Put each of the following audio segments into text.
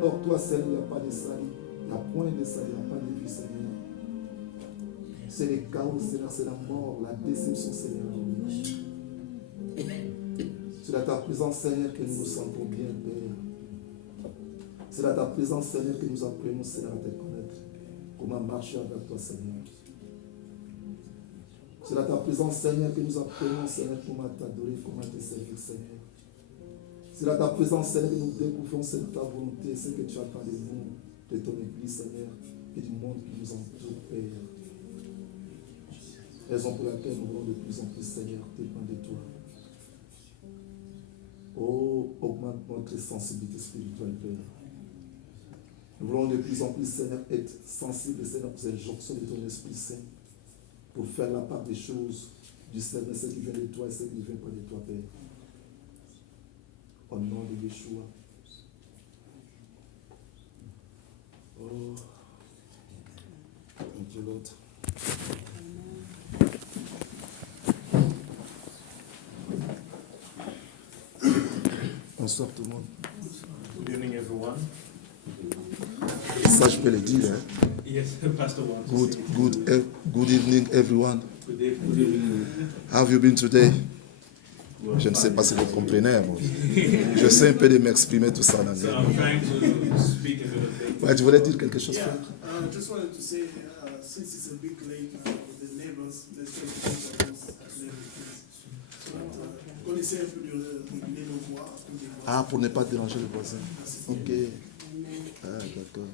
Hors toi, Seigneur, il n'y a pas de salut. Il n'y a point de salut, il n'y a pas de vie, Seigneur. C'est le chaos, Seigneur, c'est la mort, la déception, Seigneur. C'est dans ta présence, Seigneur, que nous nous sentons bien, Père. C'est dans ta présence, Seigneur, que nous apprenons, Seigneur, à te connaître. Comment marcher avec toi, Seigneur. C'est dans ta présence, Seigneur, que nous apprenons, Seigneur, comment t'adorer, comment te servir, Seigneur. C'est dans ta présence, Seigneur, que nous découvrons, Seigneur, ta volonté, ce que tu attends de nous, de ton Église, Seigneur, et du monde qui nous entoure, Père. Raison pour laquelle nous voulons de plus en plus, Seigneur, dépendre de toi. Oh, augmente notre sensibilité spirituelle, Père. Nous voulons de plus en plus, Seigneur, être sensibles, Seigneur, aux injonctions de ton Esprit Saint, pour faire la part des choses du Seigneur, ce qui vient de toi et ce qui ne vient pas de toi, Père. Au nom de Yeshua. Oh, thank you, Lord. Bonsoir tout le monde. Good evening, everyone. Ça, je peux le dire. Hein? Yes, Pastor wants to say. Good evening, everyone. Good evening. How have you been today? Je ne sais pas si vous comprenez. Bon. Je sais un peu de m'exprimer tout ça en anglais. So I'm trying to speak a bit of it. Ouais, tu voulais dire quelque chose, frère? I just wanted to say, since it's a bit late now, the neighbors, let's try to think of us as neighbors, please. Qu'on essaie un peu de réguler nos voix. Ah, pour ne pas déranger le voisin. Ok. Ah, d'accord.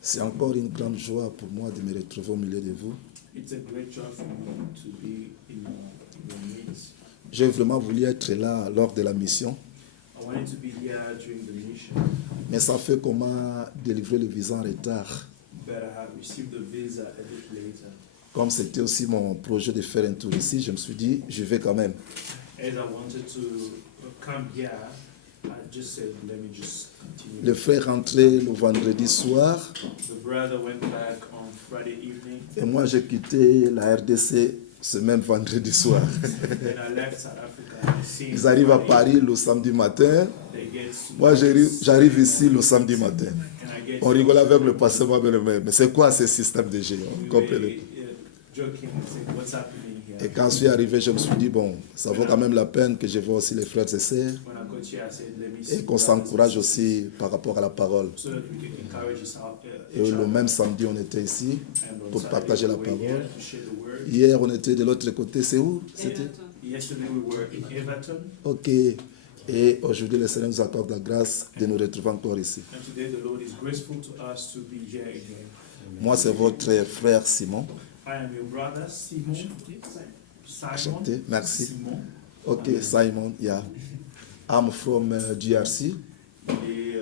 C'est encore une grande joie pour moi de me retrouver au milieu de vous. It's a great joy for me to be in your midst. J'ai vraiment voulu être là lors de la mission, I wanted to be here during the mission, mais ça fait comment délivrer le visa en retard. but I have received the visa a bit later. Comme c'était aussi mon projet de faire un tour ici, je me suis dit, je vais quand même. As I wanted to come here, I just said, let me just continue. Le frère rentrait le vendredi soir The brother went back on Friday evening, et moi j'ai quitté la RDC ce même vendredi soir. and I left South Africa. Ils arrivent à Paris le samedi matin. They get to Moi j'arrive ici le samedi matin. and I get On rigole avec le pasteur, moi, mais c'est quoi ce système de géant? we were Comprenez? joking and saying, what's happening here? Et quand je suis arrivé, je me suis dit, bon, ça vaut quand même la peine que je vois aussi les frères et sœurs When I got here, I said, let me see et qu'on s'encourage aussi par rapport à la parole. so that we can encourage each Et le other. même samedi, on était ici And on pour Saturday, partager la we were here parole. to share the word. Hier, on était de l'autre côté, c'est où? C'était? Yesterday, we were in Everton, Ok. Et aujourd'hui, le Seigneur nous accorde la grâce de nous retrouver encore ici. and today the Lord is graceful to us to be here again. Moi, c'est votre frère Simon. I am your brother, Simon. Enchanté. Merci. Simon. Ok, Simon, yeah. I'm from GRC. Et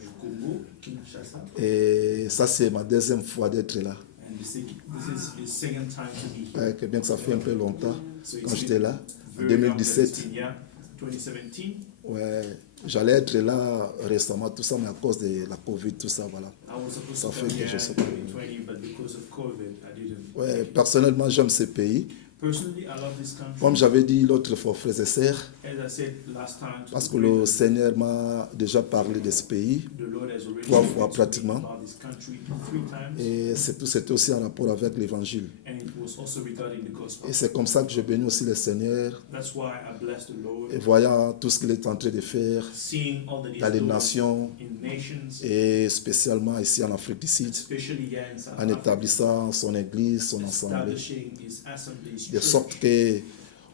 du Congo, Kinshasa. Et ça, c'est ma deuxième fois d'être là. And this is his second time to be here. Ouais, que bien que ça fait un peu longtemps So quand it's j'étais là, en very long that he's 2017. been here. 2017. Ouais, j'allais être là récemment, tout ça, mais à cause de la Covid, tout ça, voilà. I was supposed Ça to fait come que here je in sais pas. 2020, but because of COVID, I didn't. Ouais, personnellement, j'aime ce pays. Personally, I love this country. Comme j'avais dit l'autre fois, frères et sœurs, As I said last time, to parce the que le brethren, Seigneur m'a déjà parlé de ce pays. the Lord has already 3 spoken fois to me pratiquement. about this country 3 times, Et c'était aussi en rapport avec l'évangile. and it was also regarding the gospel. Et c'est comme ça que je bénis aussi le Seigneur, That's why I bless the Lord, et voyant tout ce qu'il est en train de faire seeing all that He's dans les doing nations, in nations, et spécialement ici en Afrique du Sud, especially here in South en Africa, établissant son église, son assemblée, establishing His assembly, His de church, sorte que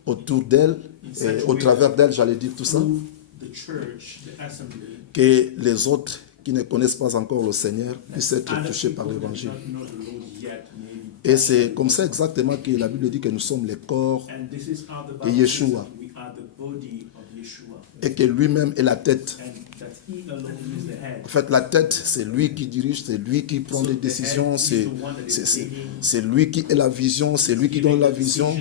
autour d'elle, et au travers d'elle, j'allais dire tout ça, through the church, the assembly, que les autres qui ne connaissent pas encore le Seigneur puissent être other touchés par people that do l'évangile. not know the Lord yet may be. Et c'est comme ça exactement que la Bible dit que nous sommes les corps And this is how the de Bible says Yeshua, that we are the body of Yeshua, et que lui-même est la tête. and that He alone is the head. En fait, la tête, c'est lui qui dirige, c'est lui qui prend les décisions, c'est lui qui est la vision, c'est lui qui donne la vision.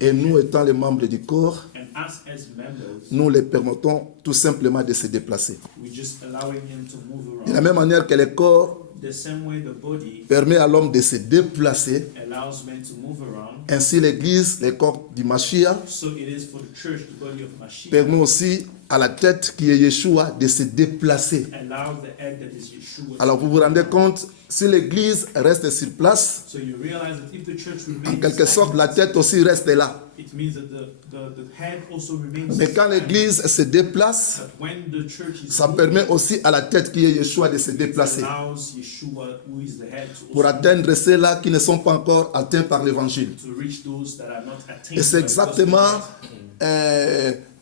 Et nous, étant les membres du corps, And us as members, nous les permettons tout simplement de se déplacer. we're just allowing Him to move De la around. même manière que le corps the same way the body permet à l'homme de se déplacer, allows men to move around, ainsi l'Église, les corps du Mashiach, so it is for the church, the body of Mashiach, permet aussi à la tête qui est Yeshua de se déplacer. allow the head that is Yeshua. Alors vous vous rendez compte, si l'Église reste sur place, So you realize that if the church en remains quelque sorte la stagnant, tête aussi reste là. it means that the head also remains Mais quand stagnant. l'Église se déplace, But when the church is ça moving, permet aussi à la tête qui est Yeshua de se it déplacer allows Yeshua, who is the head, to, pour also atteindre ceux-là qui ne sont pas encore atteints par l'Évangile. to reach those that are not attained. Et c'est by the gospel. exactement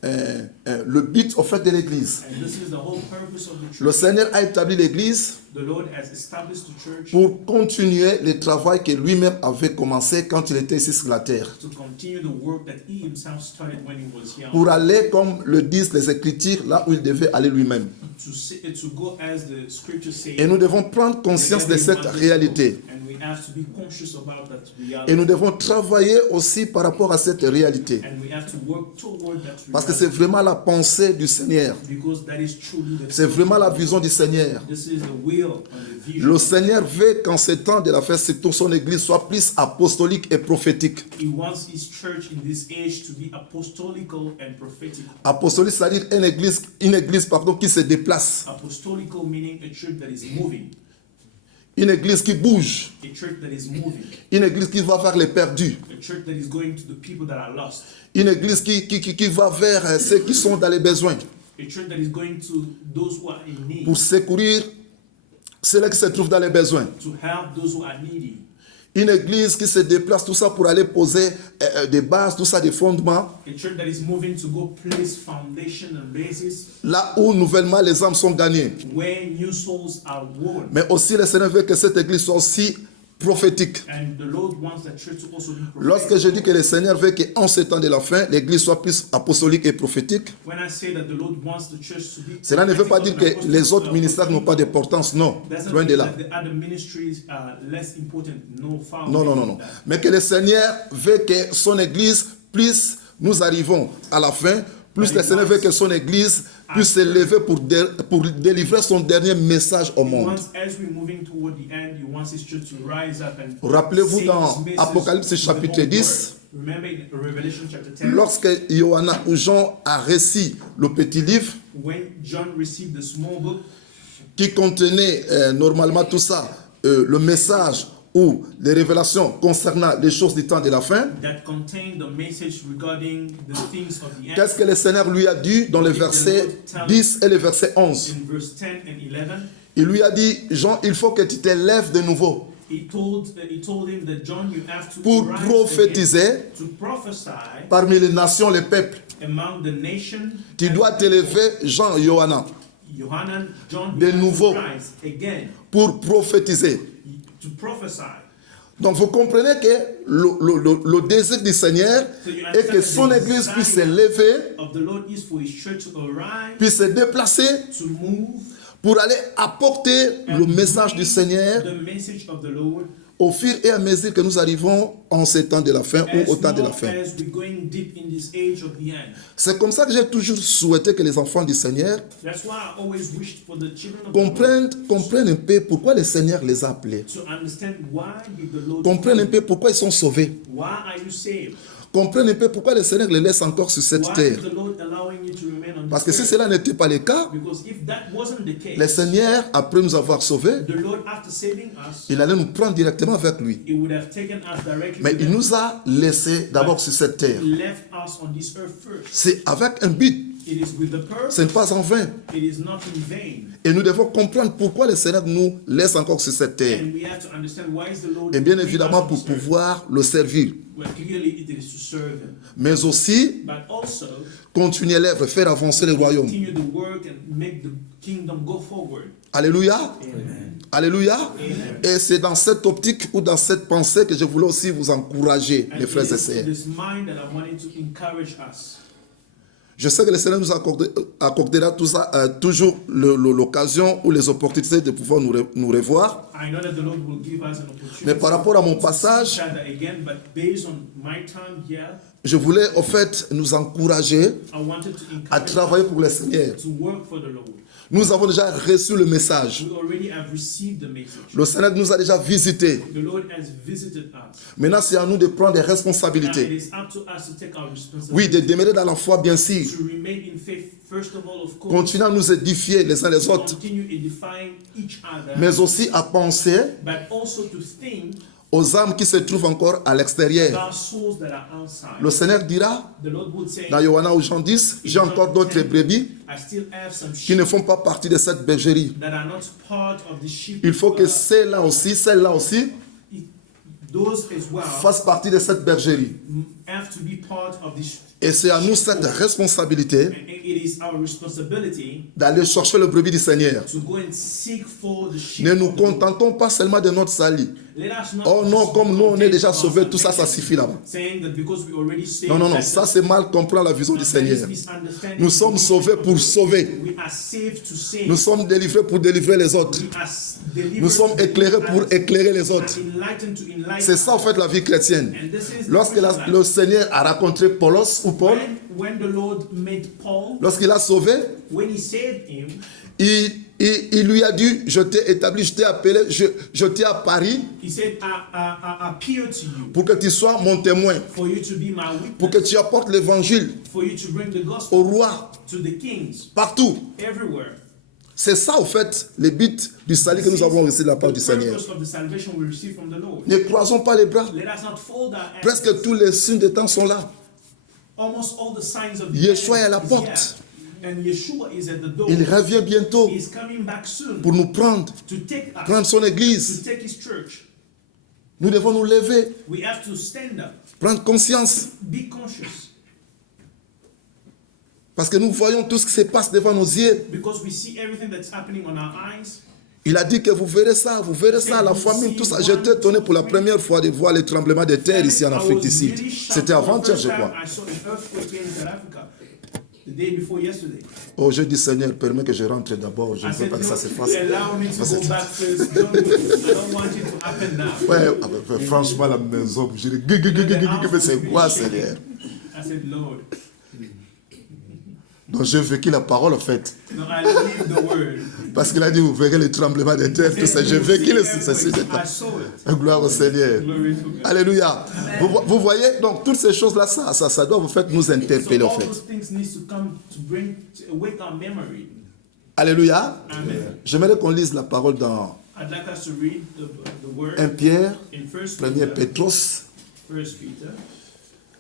le but au fait de l'Église. And this is the whole purpose of the Le church. Seigneur a établi l'Église The Lord has established the church pour continuer le travail que lui-même avait commencé quand il était ici sur la terre. to continue the work that he himself started when he was young. Pour aller, comme le disent les Écritures, là où il devait aller lui-même. To go as the scripture says. Et nous devons prendre conscience de cette réalité. And we have to be conscious about that Et reality. nous devons travailler aussi par rapport à cette réalité. And we have to work toward that Parce que c'est reality. vraiment la pensée du Seigneur. Because that is truly the C'est vraiment la vision du Seigneur. This is the will and the vision. Le Seigneur veut qu'en ces temps de la fête, surtout son Église soit plus apostolique et prophétique. He wants his church in this age to be apostolical and prophetical. Apostolique, c'est-à-dire une église qui se déplace. Apostolical meaning a church that is moving. Une église qui bouge. A church that is moving. Une église qui va vers les perdus. A church that is going to the people that are lost. Une église qui va vers ceux qui sont dans les besoins. A church that is going to those who are in need. Pour secourir ceux qui se trouvent dans les besoins. To help those who are needy. Une église qui se déplace, tout ça pour aller poser des bases, tout ça, des fondements. A church that is moving to go place foundation and basis Là où nouvellement les âmes sont gagnées. where new souls are won. Mais aussi le Seigneur veut que cette église soit aussi prophétique. And the Lord wants that church to also be Lorsque prophetic. je dis que le Seigneur veut qu'en ce temps de la fin, l'église soit plus apostolique et prophétique, When I say that the Lord wants the church to be cela ne veut pas dire prophetic que and les autres apostolic, ministères n'ont pas d'importance, non, doesn't loin de mean là. that the other ministries are less important. No, far Non, away non, non, from non. that. Mais que le Seigneur veut que son église puisse, nous arrivons à la fin, plus le Seigneur veut que son église puisse s'élever pour délivrer son dernier message au monde. Once, as we're moving toward the end, he wants his church to rise up and Rappelez-vous say dans his message Apocalypse to the chapitre whole 10, world. Remember in Revelation chapter 10, lorsque Johanna ou Jean a reçu le petit livre when John received the small book qui contenait normalement tout ça, le message ou les révélations concernant les choses du temps de la fin, that contained the message regarding the things of the end, qu'est-ce que le Seigneur lui a dit dans les versets 10 et le verset 11? in verse 10 and 11, Il lui a dit, Jean, il faut que tu t'élèves de nouveau he told him that John, you have to pour rise prophétiser again, to prophesy parmi les nations, les peuples. among the nation. Tu dois t'élever, Jean, Johanna, Johanan, John, de you have to nouveau. rise again pour prophétiser. to prophesy. Donc vous comprenez que le désir du Seigneur est que son église puisse s'élever, Of the Lord is for his church to arise, puisse se déplacer to move, pour aller apporter le message du Seigneur the message of the Lord, au fur et à mesure que nous arrivons en ces temps de la fin as ou au temps de la more fin. as we're going deep in this age of the end. C'est comme ça que j'ai toujours souhaité que les enfants du Seigneur That's why I always wished for the children of the Lord comprennent un peu pourquoi le Seigneur les a appelés. to understand why did the Lord Comprennent un peu pourquoi ils sont sauvés. why are you saved? Comprennent un peu pourquoi le Seigneur les laisse encore sur cette Why terre. is the Lord allowing you to remain on Parce que this si earth? cela n'était pas le cas, Because if that wasn't the le case, Seigneur, après nous avoir sauvés, the Lord, after saving us, il allait nous prendre directement avec lui. he would have taken us directly Mais with il him. nous a laissés d'abord sur cette terre. He left us on this earth first. C'est avec un but. It is with the purpose. Ce n'est pas en vain. It is not in vain. Et nous devons comprendre pourquoi le Seigneur nous laisse encore sur cette terre. And we have to understand why is the Lord Et bien leaving évidemment us on pour this earth. pouvoir le servir. Well, clearly it is to serve him. Mais aussi, But also continuer l'œuvre, faire avancer le royaume. continue the work and make the kingdom go forward. Alléluia. Amen. Alléluia. Amen. Et c'est dans cette optique ou dans cette pensée que je voulais aussi vous encourager, And mes frères et it is sœurs. this mind that I wanted to encourage us. Je sais que le Seigneur nous accordera tout ça, toujours l'occasion ou les opportunités de pouvoir nous revoir. I I know that the Lord will give us an opportunity Mais par rapport à mon to passage, see each other again, but based on my time here, je voulais au fait nous encourager I wanted to à encourage travailler pour le Seigneur. us to work for the Lord. Nous avons déjà reçu le message. We already have received the message. Le Seigneur nous a déjà visités. The Lord has visited us. Maintenant, c'est à nous de prendre des Now it responsabilités. is up to us to take our Oui, de responsibility, demeurer dans la foi, bien sûr. to remain in faith, first of all, of course, Continuer à nous édifier les uns les to autres, continue edifying each other, mais aussi à penser but also to think aux âmes qui se trouvent encore à l'extérieur. about souls that are outside. Le Seigneur dira, The Lord would say, dans Yohanna au Jean 10, j'ai encore d'autres brebis I still have some qui ne sheep font pas partie de cette bergerie. that are not part of the sheep. Il faut que celles-là aussi Those as well fassent partie de cette bergerie. have to be part of the sheep. Et c'est à nous cette responsabilité And it is our responsibility d'aller chercher le brebis du Seigneur. to go and seek for the sheep. Ne nous of the Lord. contentons pas seulement de notre salut. Let us not Oh non, just comme nous on est déjà content sauvés, of tout ça, ça suffit là-bas. saying that because we already saved, Non, non, non, that- ça c'est mal comprendre la vision du that is Seigneur. misunderstanding. Nous sommes sauvés pour sauver. We are saved to save. Nous sommes délivrés pour délivrer les autres. We are delivered Nous sommes to éclairés deliver pour others. éclairer les We autres. are enlightened to enlighten C'est ça en fait la vie chrétienne. And this is the Lorsque Christian life. le Seigneur a rencontré Paulos ou Paul, When the Lord made Paul, lorsqu'il a sauvé, when he saved him, il lui a dit, je t'ai établi, je t'ai appelé, je t'ai à Paris he said, I appeal to you pour que tu sois mon témoin, for you to be my pour que witness, tu apportes l'évangile for you to bring the gospel au roi, to the kings partout. everywhere. C'est ça au fait le but du salut que nous avons reçu de la part The du Seigneur. purpose of the salvation we receive from the Lord. Ne croisons pas les bras. Let us not fold our hands. Presque tous les signes des temps sont là. Almost all the signs of the Yeshua est à la end is porte. here. And Yeshua is at the door. Il revient bientôt He is coming back soon pour nous prendre, to take us, prendre son to église. take his church. Nous devons nous lever, We have to stand up, prendre conscience, be conscious, parce que nous voyons tout ce qui se passe devant nos yeux. because we see everything that's happening on our eyes. Il a dit que vous verrez ça, la famine, tout ça. J'étais étonné pour la première fois de voir les tremblements de terre ici en I Afrique was d'ici. really shocked C'était for the avant-hier, first je time crois. I saw an earthquake in South Africa, the day before yesterday. Oh, je dis Seigneur, permets que je rentre d'abord. Je I ne veux said, pas que ça no, se fasse. allow me to Parce go que- back first. I don't want it to happen now. Ouais, franchement, la maison, je dis, mais c'est quoi, Seigneur? I said, Lord, Donc j'ai vécu la parole en fait. no, I believe the word. Parce qu'il a dit, vous verrez les tremblements de terre, tout ça. J'ai vécu I ceci. saw it. Gloire au Seigneur. Glory to God. Alléluia. Vous voyez, donc toutes ces choses-là, ça doit vous faire nous interpeller So en all fait. those things need to come to wake our memory. Alléluia. Amen. J'aimerais qu'on lise la parole dans I'd like us to read the word 1 Pierre, in 1 1 Peter, Pétros, 1 Peter,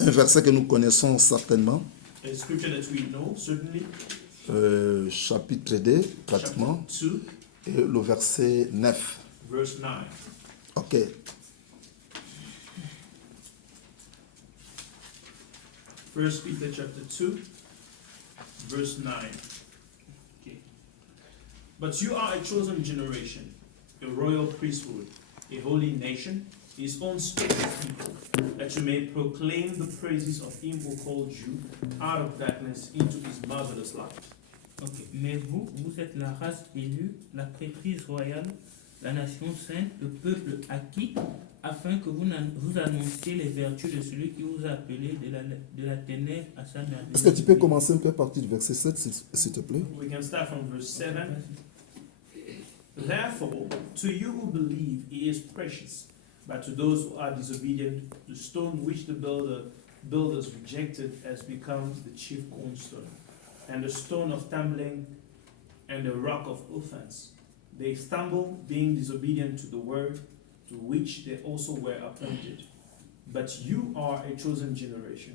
un verset que nous connaissons certainement, a scripture that we know, certainly, chapitre 2, pratiquement, chapter 2, et le verset 9. verse 9. Ok. 1 Peter chapter 2, verse 9. Okay. But you are a chosen generation, a royal priesthood, a holy nation, his own special people, that you may proclaim the praises of him who called you out of darkness into his marvelous light. Ok. Mais vous, vous êtes la race élue, la prêtrise royale, la nation sainte, le peuple acquis, afin que vous annonciez les vertus de celui qui vous a appelé de la ténèbre à sa merveilleuse. Est-ce que tu peux commencer un peu à partir du verset 7, s'il te plaît? We can start from verse 7. Therefore, to you who believe, he is precious. But to those who are disobedient, the stone which the builders rejected has become the chief cornerstone, and the stone of stumbling and the rock of offense. They stumble, being disobedient to the word, to which they also were appointed. But you are a chosen generation,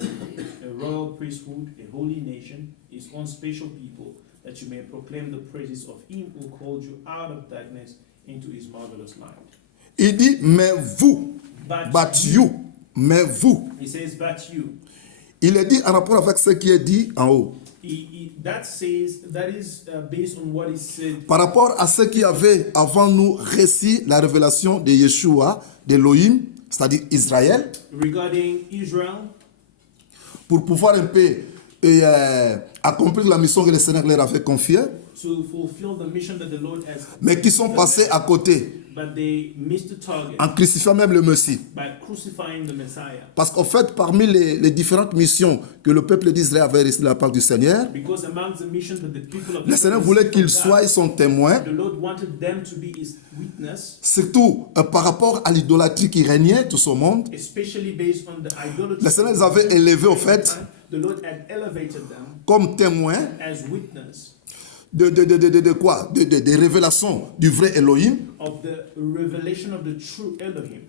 a royal priesthood, a holy nation, his own special people, that you may proclaim the praises of him who called you out of darkness into his marvelous light. Il dit, mais vous, but you, mais vous. He says, but you. Il est dit en rapport avec ce qui est dit en haut. That is based on what he said. Par rapport à ce qui avait avant nous récit la révélation de Yeshua, d'Elohim, c'est-à-dire Israël, Regarding Israel, pour pouvoir un peu accomplir la mission que le Seigneur leur avait confiée, to fulfill the mission that the Lord has, mais qui sont passés à côté but they missed the target en crucifiant même le Messie. by crucifying the Messiah. Parce qu'en fait, parmi les différentes missions que le peuple d'Israël avait reçues de la part du Seigneur, Because amongst the missions that the people of le Seigneur Israel voulait qu'ils received from soient God, son témoin, the Lord wanted them to be his witness, surtout par rapport à l'idolâtrie qui régnait tout ce monde. especially based on the idolatry. Le Seigneur les avait élevés, au fait, The Lord had elevated them comme témoins as witness de quoi? Des révélations du vrai Elohim, of the revelation of the true Elohim,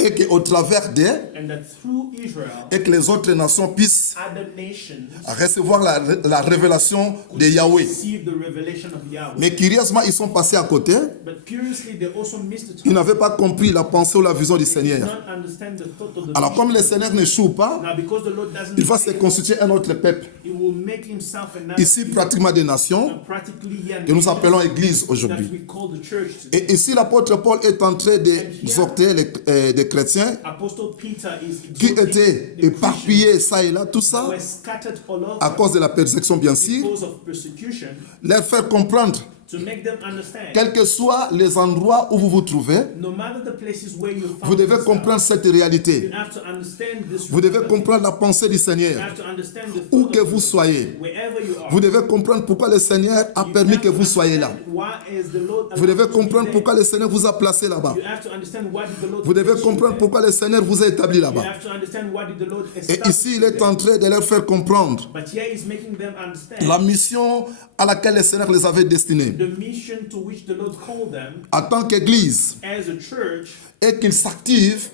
et qu'au travers d'eux, and that through Israel, et que les autres nations puissent other nations recevoir la révélation de Yahweh. receive the revelation of Yahweh. Mais curieusement, ils sont passés à côté. But curiously, they also missed the Ils target. n'avaient pas compris la pensée ou la vision du They did Seigneur. not understand the thought of the Alors, comme vision. le Seigneur n'échoue pas, Now, because the Lord doesn't, il va se constituer un autre peuple. He will make himself another Ici, people, pratiquement des nations and practically que nous appelons Église that aujourd'hui. we call the church today. Et ici, l'apôtre Paul est en train d'exhorter les chrétiens Apostle Peter is qui exhorting étaient the éparpillés ça et là, tout Christians ça, who were scattered all over à cause de la persécution, bien sûr, because of persecution, leur faire comprendre, to make them understand, quels que soient les endroits où vous vous trouvez, no matter the places where you vous found devez yourself, comprendre cette you réalité. have to understand this Vous devez reality. comprendre la pensée du You Seigneur, have to understand the où thought que of vous God. soyez. Wherever you are. Vous devez comprendre pourquoi le Seigneur a You permis have que to vous soyez là. understand why is the Lord Vous devez allowed you to be comprendre there. pourquoi le Seigneur vous a placé là-bas. You have to understand why did the Lord Vous devez place you comprendre there. pourquoi le Seigneur vous a établi You là-bas. have to understand why did the Lord Et establish ici, il you est en there. train de leur faire comprendre But here he's making them understand la mission à laquelle le Seigneur les avait destinés. the mission to which the Lord called them En tant qu'Église, as a church et qu'ils s'activent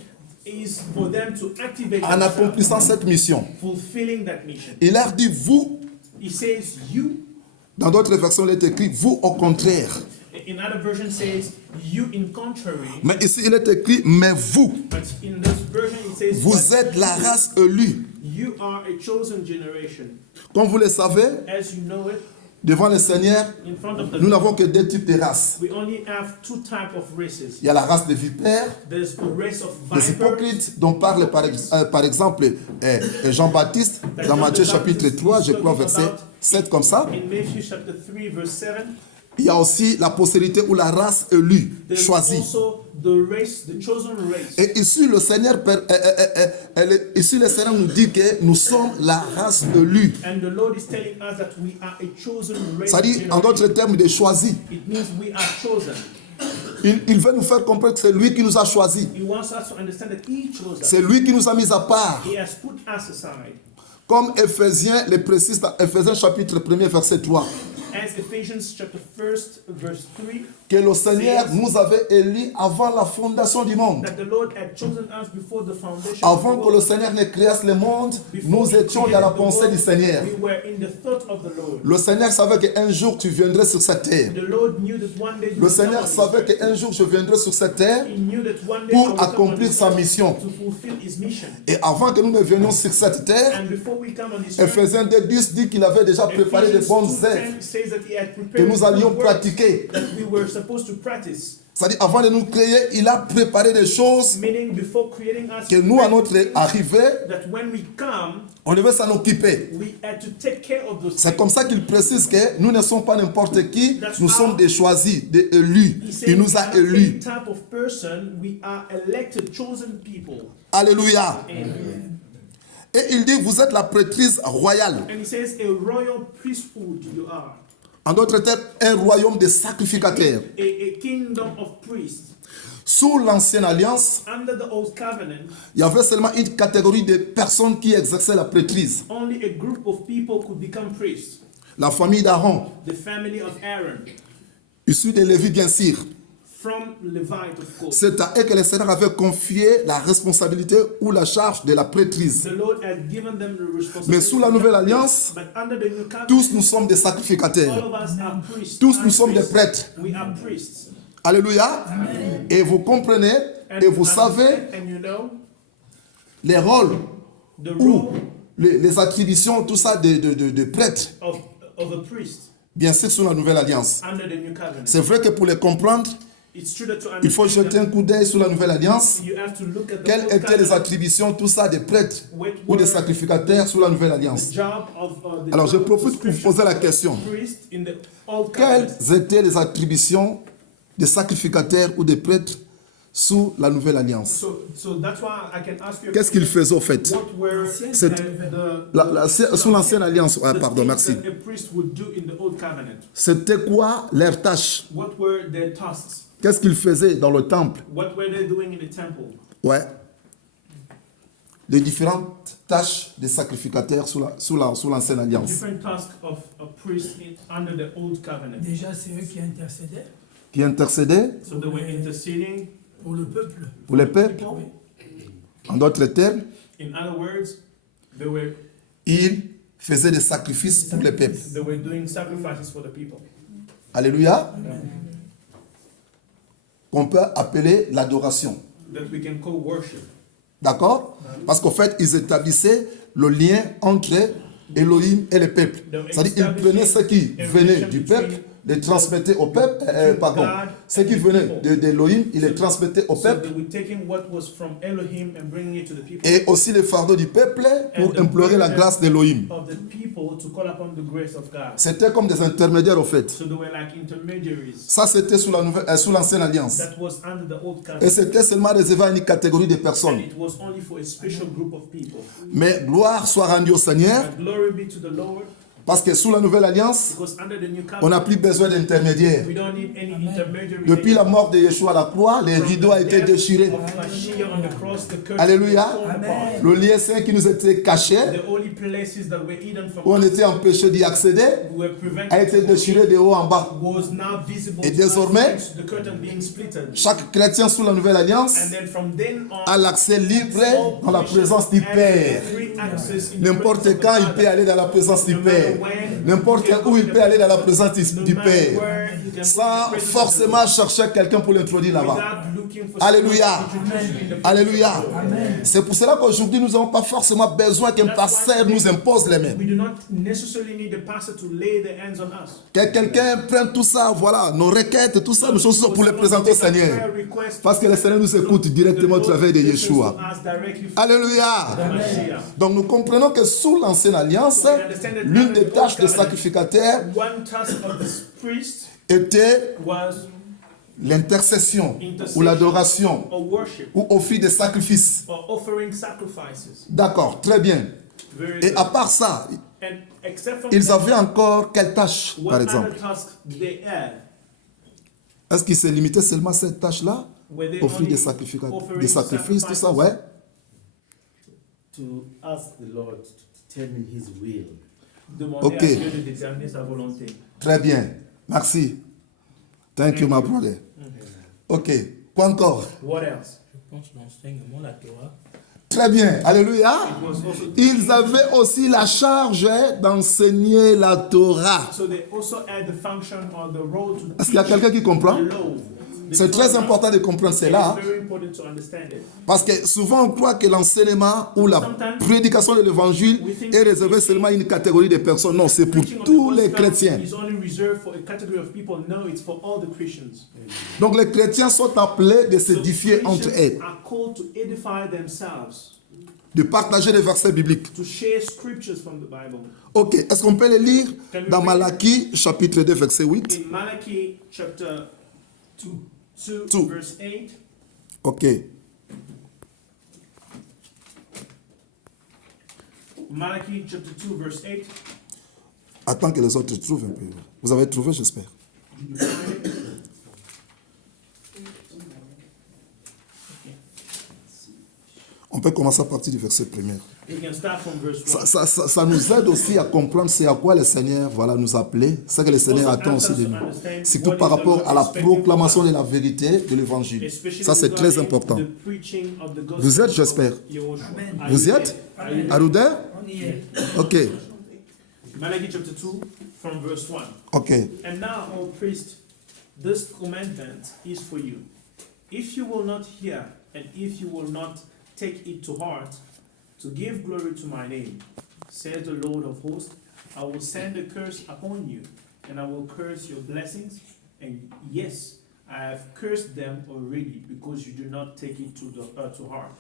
is for them to activate en themselves, accomplissant cette mission. fulfilling that mission. Il leur dit, vous, He says you, dans d'autres versions, il est écrit, vous au contraire. in other version says you in contrary, Mais ici, il est écrit, mais vous, but in this version it says vous but êtes la race élue. you are a chosen generation. Comme vous le savez, As you know it, devant le Seigneur, in front of the nous Lord, n'avons que deux types de races. we only have two types of races. Il y a la race des vipères, There's a race of des vipers, hypocrites, dont parle par exemple Jean-Baptiste, dans Matthieu chapitre 3, je crois verset 7 comme ça. in Matthew chapter 3 verse 7. Il y a aussi la postérité ou la race élue, There's choisie. also the race, the chosen race. Et ici, le Seigneur, ici, le Seigneur nous dit que nous sommes la race élue. And the Lord is telling us that we are a chosen race. C'est-à-dire, en d'autres termes, des choisis. It means we are chosen. Il veut nous faire comprendre que c'est lui qui nous a choisis. He wants us to understand that He chose us. C'est lui qui nous a mis à part. He has put us aside. Comme Éphésiens le précise dans Éphésiens chapitre 1er verset 3. As Ephesians chapter 1 verse 3, Que le Seigneur nous avait élus avant la fondation du monde. that the Lord had chosen us before the foundation Avant of the que le world. Seigneur ne créasse le monde, Before nous He étions created dans la the pensée world, du Seigneur. we were in the thought of the Lord. Le Seigneur savait qu'un jour tu viendrais sur cette terre. The Lord knew that one day you Le would Seigneur come on savait this earth. qu'un jour je viendrai sur cette terre He knew that one day I pour would come on accomplir this sa earth mission. to fulfill His mission. Et avant que nous ne venions sur cette terre, And before we come on this earth, Ephésiens 2:10 dit qu'il avait déjà préparé de Ephesians bonnes œuvres 2:10 says that He had que prepared nous allions good works pratiquer. that we were supposed to practice. C'est-à-dire, avant de nous créer, il a préparé des choses Meaning, before creating us, que nous, à notre arrivée, that when we come, on devait s'en occuper. we had to take care of those C'est things. comme ça qu'il précise que nous ne sommes pas n'importe qui, nous sommes des choisis, des élus. He said, Il nous we a are élus. a type of person, we are elected, chosen people. Alléluia. Amen. Et il dit, vous êtes la prêtrise royale. And he says, a royal priesthood you are, En d'autres termes, un royaume de sacrificateurs. a kingdom of priests. Sous l'ancienne alliance, Under the old covenant, il y avait seulement une catégorie de personnes qui exerçaient la prêtrise. only a group of people could become priests. La famille d'Aaron, The family of Aaron, issue de Lévi bien sûr. from Levite, of course. C'est à eux que le Seigneur avait confié la responsabilité ou la charge de la prêtrise. The Lord had given them the responsibility. Mais sous la nouvelle alliance, But under the new covenant, tous nous sommes des all sacrificateurs. of us are priests. Tous nous are sommes des priests. prêtres. We are priests. Alléluia. Et vous comprenez And et vous you savez understand, and you know les rôles the ou role les attributions, tout ça de prêtres. of a priest Bien sûr, sous la nouvelle alliance. under the new covenant. C'est vrai que pour les comprendre, It's true that to Il faut understand jeter un coup d'œil sur la nouvelle alliance. that you have to look at the Quelles old étaient les covenant, attributions, tout ça, des prêtres what ou des were sacrificateurs sur la nouvelle the alliance? job of the Alors, je job profite pour vous description poser la of the question. priest in the old covenant. Quelles étaient les attributions des sacrificateurs ou des prêtres sous la nouvelle alliance? So that's why I can ask you a Qu'est-ce qu'ils question. faisaient au fait? What were C'est- Sous l'ancienne alliance, the pardon, things merci. that a priest would do in the old covenant? C'était quoi leur tâche? What were their tasks? Qu'est-ce qu'ils faisaient dans le temple? What were they doing in the temple? Ouais. Les différentes tâches des sacrificateurs sous l'ancienne alliance. Different tasks of a priest under the old covenant. Déjà, c'est eux qui intercédaient Qui intercédaient So they were interceding. pour le peuple. pour les peuples. Oui. En d'autres termes, In other words, they were ils faisaient des sacrifices pour les peuples. doing sacrifices for the people. Alléluia. Qu'on peut appeler l'adoration. That we can call worship. D'accord? Parce qu'en fait, ils établissaient le lien entre Elohim et le peuple. C'est-à-dire qu'ils prenaient ce qui venait du peuple, les transmettaient au peuple, pardon, ce qui venait d'Elohim, ils les transmettaient au So peuple, they were taking what was from Elohim and bringing it to the people. et aussi les fardeaux du peuple pour implorer la grâce d'Elohim. Of the people to call upon the grace of God. C'était comme des intermédiaires au fait. So they were like intermediaries. Ça, c'était sous l'ancienne alliance. That was under the old Et covenant. c'était seulement réservé à une catégorie de And personnes. it was only for a special group of people. Mais gloire soit rendue au Seigneur, But glory be to the Lord, parce que sous la nouvelle alliance, because under the new on n'a covenant, plus besoin d'intermédiaires. we don't need any intermediary. Depuis la mort de Yeshua à la croix, les From rideaux the ont été death déchirés. of Mashiach on the cross, the curtain Alléluia. was torn apart. Le lien saint qui nous était caché, The holy places that were hidden from où on us, était empêché d'y accéder, were prevented a été déchiré de haut en bas. was now visible Et to us désormais, thanks to the curtain being splitted. Chaque chrétien sous la nouvelle alliance And then from then on, a l'accès libre all dans la Christians présence du had Père. free access in the N'importe presence of quand the il peut Father. aller dans la présence du No matter Père. when, N'importe you can où il go peut aller dans la présence no du matter Père. where, you can go to the Sans presence of the forcément Lord. chercher quelqu'un pour l'introduire là-bas. Without looking for Alléluia. someone to introduce you in the presence Alléluia. of the Lord. C'est pour cela qu'aujourd'hui, nous n'avons pas forcément besoin qu'un pasteur nous impose les mains. We do not necessarily need the pastor to lay their hands on us. Que quelqu'un prenne tout ça, voilà, nos requêtes, tout ça, nos choses pour les présenter au Seigneur. Parce que le Seigneur nous écoute directement au travers de Yeshua. Alléluia. Donc nous comprenons que sous l'ancienne alliance, l'une des tâches des sacrificateurs One task of the priest était was l'intercession ou l'adoration or worship ou offrir des sacrifices. or offering sacrifices. D'accord, très bien. Very Et good. à part ça, And except from ils that, avaient encore quelle tâche, what par other exemple? task they had? Est-ce qu'ils se limitaient seulement à cette tâche-là? Were they Offrir only des sacrifices, offering des sacrifices, tout ça, ouais. To ask the Lord to determine His will. Demander Ok. à Dieu de déterminer sa volonté. Très bien. Merci. Thank you, my brother. Ok. Quoi encore? What else? Je pense l'enseignement, la Torah. Très bien. Alléluia. It was also Ils avaient aussi la charge d'enseigner la Torah. So they also had the function or the role to Est-ce qu'il y a teach quelqu'un qui comprend? the law. The C'est très Torah. important de comprendre cela. It's very important to understand it. Parce que souvent on croit que l'enseignement ou la prédication de l'évangile est réservé seulement à une catégorie de personnes. Non, c'est pour Preaching of the tous les gospel chrétiens. is only reserved for a category of people. No, it's for all the Christians. Donc les chrétiens sont appelés de So s'édifier entre Christians eux, are called to edify themselves, de partager les versets bibliques. to share scriptures from the Bible. Ok, est-ce qu'on peut les lire dans Malachie chapitre 2 verset 8? In Malachi chapter 2 Two. verse 8, Ok, Malachi chapter 2 verse 8, attends que les autres trouvent un peu. Vous avez trouvé, j'espère. On peut commencer à partir du verset 1er. we can start from verse 1. Ça nous aide aussi à comprendre c'est à quoi le Seigneur nous a appelés, ce que le Seigneur attend aussi de nous. Surtout par rapport à la proclamation de la vérité de l'évangile. Especially Ça, c'est très regarding important. the preaching of the gospel Vous êtes, of j'espère. Yahushua. Are Vous y you êtes? there? Are you there? Arouder? On y est. Ok, Malachi chapter 2 from verse 1. ok. And now, O priest, this commandment is for you. If you will not hear, and if you will not take it to heart, to give glory to my name, says the Lord of hosts, I will send a curse upon you, and I will curse your blessings, and yes, I have cursed them already because you do not take it to heart.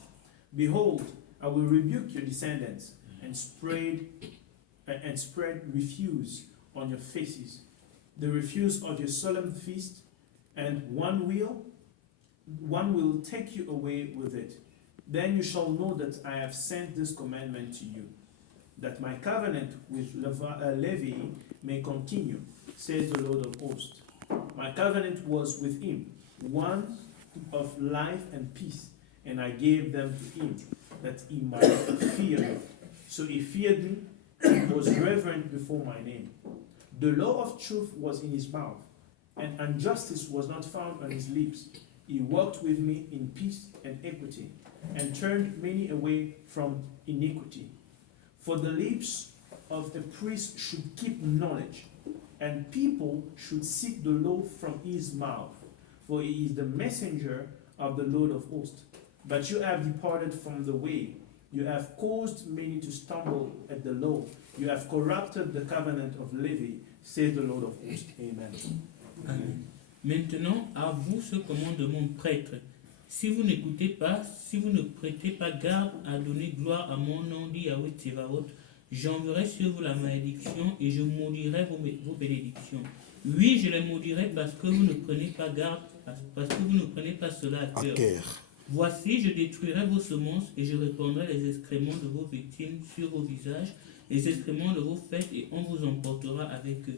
Behold, I will rebuke your descendants and spread refuse on your faces, the refuse of your solemn feast, and one will take you away with it. Then you shall know that I have sent this commandment to you, that my covenant with Levi may continue, says the Lord of hosts. My covenant was with him, one of life and peace, and I gave them to him, that he might fear me. So he feared me, and was reverent before my name. The law of truth was in his mouth, and injustice was not found on his lips. He walked with me in peace and equity, and turned many away from iniquity. For the lips of a priest should keep knowledge, and people should seek the law from his mouth, for he is the messenger of the Lord of hosts. But you have departed from the way. You have caused many to stumble at the law. You have corrupted the covenant of Levi, says the Lord of hosts. Amen. Amen. Maintenant, à vous ce commandement, prêtre. Si vous n'écoutez pas, si vous ne prêtez pas garde à donner gloire à mon nom, dit Yahweh Tsevaot, j'enverrai sur vous la malédiction et je maudirai vos bénédictions. Oui, je les maudirai parce que vous ne prenez pas garde, parce que vous ne prenez pas cela à cœur. Voici, je détruirai vos semences et je répandrai les excréments de vos victimes sur vos visages, les excréments de vos fêtes, et on vous emportera avec eux.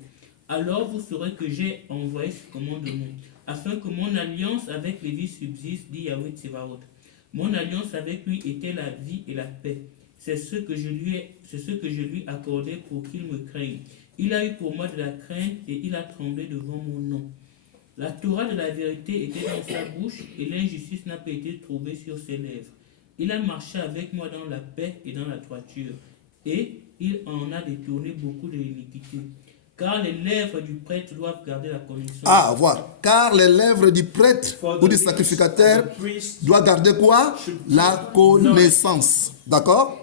Alors vous saurez que j'ai envoyé ce commandement, afin que mon alliance avec Lévi subsiste, dit Yahweh Tsevaot. Mon alliance avec lui était la vie et la paix. C'est ce que je lui accordais pour qu'il me craigne. Il a eu pour moi de la crainte et il a tremblé devant mon nom. La Torah de la vérité était dans sa bouche et l'injustice n'a pas été trouvée sur ses lèvres. Il a marché avec moi dans la paix et dans la droiture, et il en a détourné beaucoup de l'iniquité. Car les lèvres du prêtre doivent garder la connaissance. Ah, voilà. Car les lèvres du prêtre ou du sacrificateur doivent garder quoi? La connaissance. D'accord?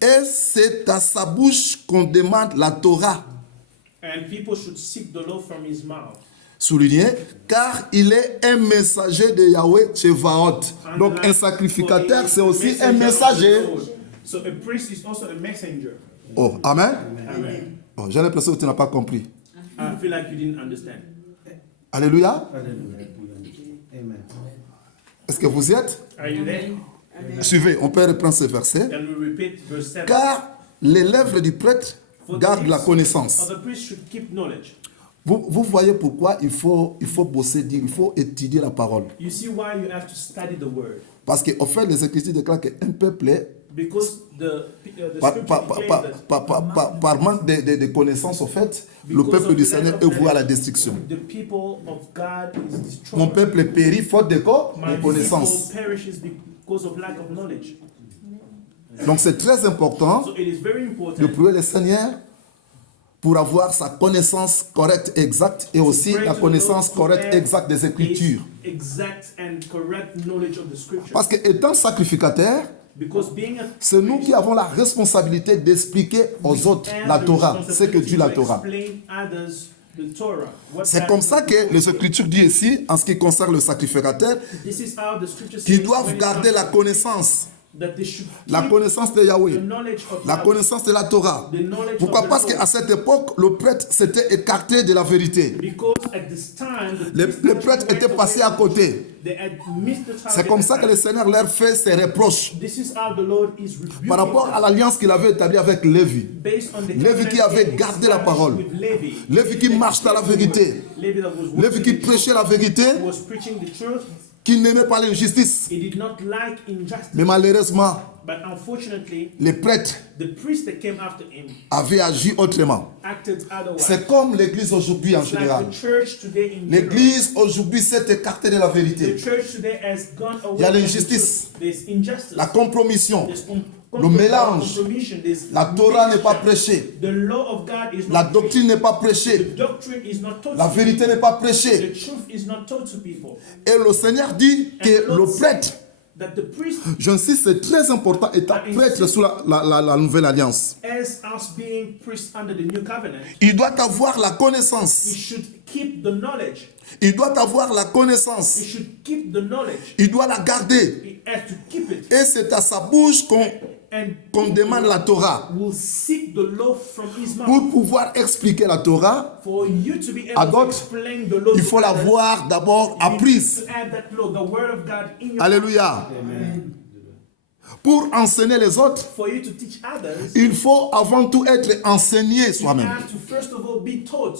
Et c'est à sa bouche qu'on demande la Torah. And people should seek the law from his mouth. Souligné, car il est un messager de Yahweh Tsevaot. Donc un sacrificateur, c'est aussi un messager. So a priest is also a messenger. Oh, amen. Amen. Oh, j'ai l'impression que tu n'as pas compris. I feel like you didn't understand. Alléluia. Hallelujah. Amen. Est-ce que vous y êtes? Are you there? Suivez, on peut reprendre ce verset. Can we repeat verse 7? Car les lèvres du prêtre gardent la connaissance. The priest should keep knowledge. Vous voyez pourquoi il faut bosser, dire, il faut étudier la parole. You see why you have to study the word. Parce qu'en fait, les Écritures déclarent qu'un peuple est, Because the scripture declares that par manque de connaissances, en fait, le peuple du Seigneur est voué à la destruction. the people of God is destroyed. Mon peuple périt faute de quoi? My De connaissances. people perishes because of lack of knowledge. Donc c'est très important So it is very de important prier le Seigneur pour avoir sa connaissance correcte, exacte, et aussi la connaissance correcte, exacte des Écritures. exact and correct knowledge of the scripture. Parce que étant sacrificateur, Because being a c'est nous qui avons la responsabilité d'expliquer aux autres la Torah, ce que dit la Torah. C'est comme ça que les Écritures disent ici, en ce qui concerne le sacrificateur, qu'ils doivent garder la connaissance. La connaissance de Yahweh, la connaissance de la Torah. Pourquoi? Parce qu'à cette époque, le prêtre s'était écarté de la vérité. Les prêtres étaient passés à côté. C'est comme ça que le Seigneur leur fait ses reproches par rapport à l'alliance qu'il avait établie avec Lévi. Lévi qui avait gardé la parole. Lévi qui marche dans la vérité. Lévi qui prêchait la vérité, qui n'aimait pas l'injustice. Mais malheureusement, les prêtres avaient agi autrement. C'est comme l'église aujourd'hui en général. L'église aujourd'hui s'est écartée de la vérité. Il y a l'injustice, la compromission, le mélange. La Torah n'est pas prêchée. La doctrine n'est pas prêchée. La vérité n'est pas prêchée. Et le Seigneur dit que le prêtre, j'insiste, c'est très important, étant prêtre sous la nouvelle alliance, il doit avoir la connaissance keep the knowledge. Il doit avoir la He connaissance. should keep the knowledge. Il doit la garder. He has to keep it. Et c'est à sa bouche And qu'on demande la Torah. will seek the law from his mouth. Pour pouvoir expliquer la Torah, For you to be à able to d'autres, explain the law il to faut others, l'avoir d'abord you need apprise. to add that law, the word of God in your Alléluia. Amen. Pour enseigner les autres, For you to teach others, il faut avant tout être enseigné you soi-même. have to first of all be taught.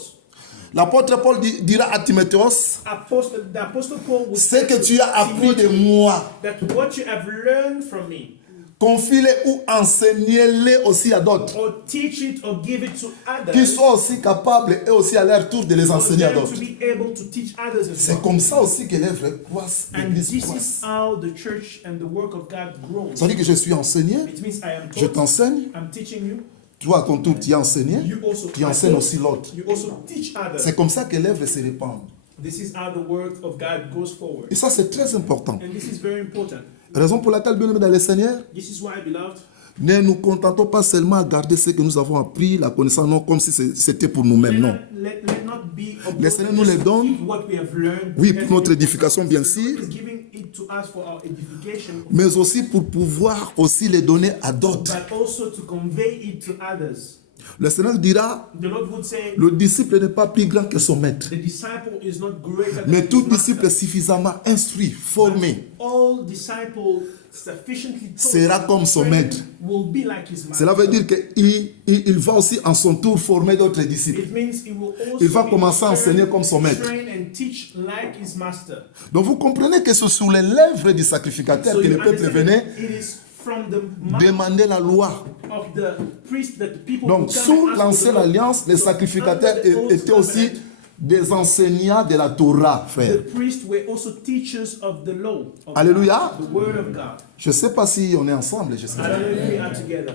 L'apôtre Paul dira à Timothée, The Apostle Paul will ce say que to tu as appris de Timothy moi, that what you have learned from me, confie-le ou enseignez-le aussi à d'autres, or teach it or give it to others, qui soient aussi capables et aussi à leur tour de les for enseigner à them d'autres. to be able to teach others as C'est well. comme ça aussi que l'œuvre croisse, And l'église this croisse. is how the church and the work of God grows. Ça veut dire que je suis enseigné, It means I am je taught, t'enseigne, I'm teaching you, toi à ton tour tu es enseigné, you also tu enseignes aussi l'autre. you also teach others. C'est comme ça que l'œuvre se répand. This is how the work of God goes forward. Et ça c'est très important. And this is very important. Raison pour laquelle, bien aimé dans le Seigneur, This is why, beloved, ne nous contentons pas seulement à garder ce que nous avons appris, la connaissance, non comme si c'était pour nous-mêmes, non. let not be Le Seigneur nous les donne. what we have learned. Oui, pour notre édification, bien sûr, He is giving it to us for our edification, mais aussi pour pouvoir aussi les donner à d'autres. but also to convey it to others. Le Seigneur dira, The Lord would say, le disciple n'est pas plus grand que son maître, the disciple is not greater than mais his tout master. disciple est suffisamment instruit, formé, All disciples sufficiently taught sera comme son trained maître. will be like his master. Cela veut dire qu'il va aussi en son tour former d'autres disciples. It means he will also Il va in commencer à turn enseigner comme son maître. train and teach like his master. Donc vous comprenez que c'est sur les lèvres du sacrificateur So que you le peuple understand venait that it is from the mouth demander la loi. of the priest that the people Donc would come sous and ask for l'ancienne the law. alliance, les So sacrificateurs under the old étaient aussi covenant, des enseignants de la Torah, frère. the priests were also teachers of the law, of Alléluia. God, the word of God. Je ne sais pas si on est ensemble, je sais I pas. don't know if we are together.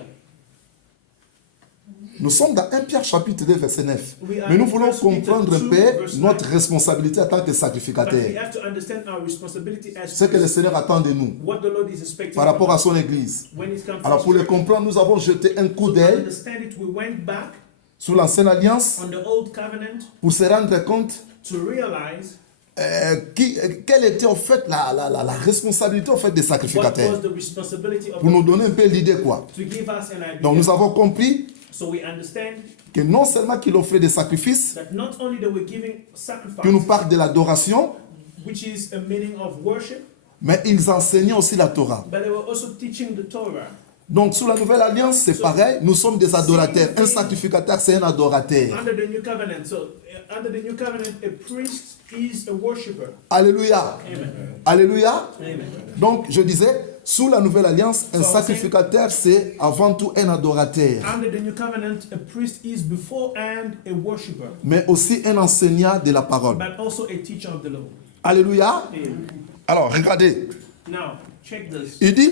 Nous sommes dans 1 Pierre chapitre 2 verset 9. We are Mais nous in voulons 1 Peter comprendre un 2, peu verse 9. notre responsabilité en tant que But we sacrificateur. have to understand our responsibility as Ce que le priests, Seigneur attend de nous what the Lord is expecting par rapport from à us son Église. when it comes Alors to pour his le church. comprendre, nous avons jeté un coup To d'œil understand it, we went back sur l'ancienne alliance on the old covenant pour se rendre compte to realize quelle était en fait la responsabilité en fait des what sacrificateurs. was the responsibility of Pour nous the donner un peu l'idée quoi. to give us an idea. Donc nous avons compris So we understand que non seulement qu'il offrait des sacrifices, that not only they were giving qui nous sacrifice, parlent de l'adoration, which is a meaning of worship, mais ils enseignaient aussi la Torah. but they were also teaching the Torah. Donc sous la nouvelle alliance, c'est pareil, nous sommes des adorateurs. Un sacrificateur, c'est un adorateur. Under the new covenant, so under the new covenant, a priest is a worshipper. Alléluia. Amen. Alléluia. Amen. Donc je disais, sous la nouvelle alliance, un sacrificateur, c'est avant tout un adorateur, Under the new covenant, a priest is beforehand a worshipper, mais aussi un enseignant de la parole. but also a teacher of the law. Alléluia. Amen. Alors regardez, Now, check this. il dit,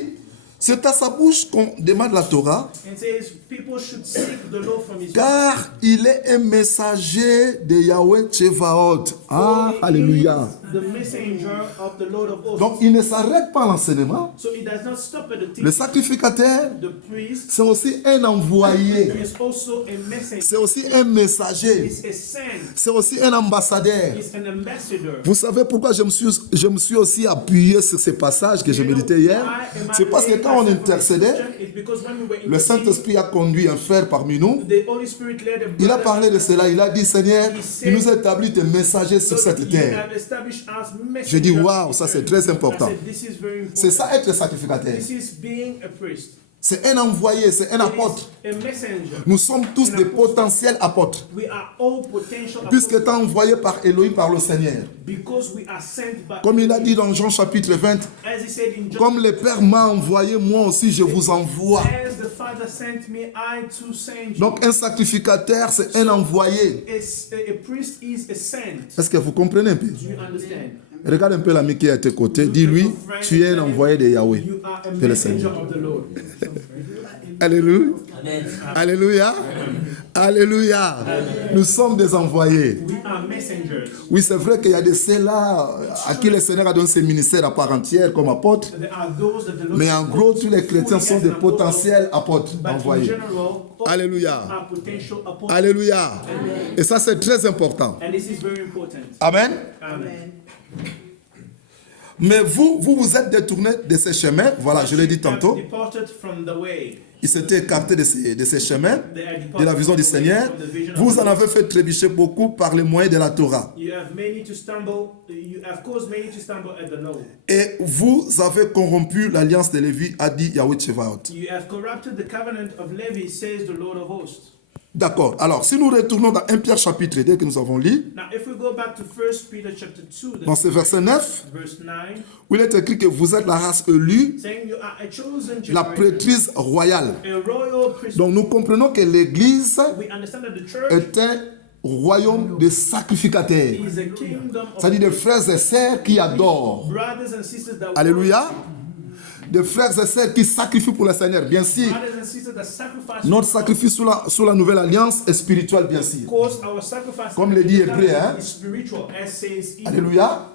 c'est à sa bouche qu'on demande la Torah, It says people should seek the law from his mouth. car il est un messager de Yahweh Tsevaot. Ah, For he alléluia. is the messenger of the Lord of hosts. Donc il ne s'arrête pas à l'enseignement. So it does not stop at the Le teaching. sacrificateur, The priest c'est aussi un envoyé. is also a messenger. C'est aussi un messager. Is a sent. C'est aussi un ambassadeur. Is an ambassador. Vous savez pourquoi je me suis aussi appuyé sur ces passages que je méditais hier? C'est parce que quand on intercédait, It's because when we were le Saint-Esprit a conduit un frère parmi nous. the Holy Spirit led a Il a brother. parlé de cela. Il a dit, Seigneur, il nous a établi des messagers sur So cette you terre. have established us Je dis, messengers. waouh, ça c'est très important. I said, this is very important. C'est ça être sacrificateur. This is being a priest. C'est un envoyé, c'est un It apôtre. is a messenger. Nous sommes tous des potentiels apôtres. We are all potential Puisque apostles étant envoyés par Elohim, par le Seigneur. because we are sent by. Comme il a dit dans Jean chapitre 20, As he said in John, comme le Père m'a envoyé, moi aussi je vous envoie. as the Father sent me, I too send you. Donc un sacrificateur, c'est un envoyé. A priest is a sent. Est-ce que vous comprenez un peu? Do you understand? Regarde un peu l'ami qui est à tes côtés. Dis-lui, tu es un envoyé de Yahweh. You are a De le messenger Seigneur. of the Lord. Alléluia. Alléluia. Alléluia. Nous sommes des envoyés. We are messengers. messengers. Oui, c'est vrai qu'il y a de ceux-là à qui le Seigneur a donné ses ministères à part entière comme apôtres. There are those that the Lord Mais en gros, tous les chrétiens sont des potentiels apôtres but in envoyés. general, all Alléluia. are potential apostles. Alléluia. Et ça, c'est très important. And this is very important. Amen. Amen. Mais vous êtes détournés de ces chemins. Voilà, je l'ai dit You have tantôt. departed from the way. Ils s'étaient écartés de ces chemins, They are departed de la vision du from the way, Seigneur. from the vision of Vous the en Lord. avez fait trébucher beaucoup par les moyens de la Torah. You have many to stumble. You have caused many to stumble at the law. Et vous avez corrompu l'alliance de Lévi, a dit Yahweh Tsevaot. You have corrupted the covenant of Levi, says the Lord of hosts. D'accord. Alors, si nous retournons dans 1 Pierre chapitre 2 que nous avons lu, Now, if we go back to 1 Peter chapter 2, dans ce verset 9, verse 9, où il est écrit que vous êtes la race élue, saying you are a chosen la generation, prêtrise royale. a royal priesthood. Donc nous comprenons que l'Église We understand that the church est un royaume de sacrificateurs. is a kingdom of C'est-à-dire des frères et sœurs qui adorent. brothers and sisters that Alléluia. worship. Des frères et sœurs qui sacrifient pour le Seigneur, bien sûr. Brothers and sisters that sacrifice. Notre sacrifice sous la nouvelle alliance est spirituel, bien sûr. Of course, our sacrifice Comme le dit Hébreu, hein. is spiritual, as says Hebrews. Alléluia.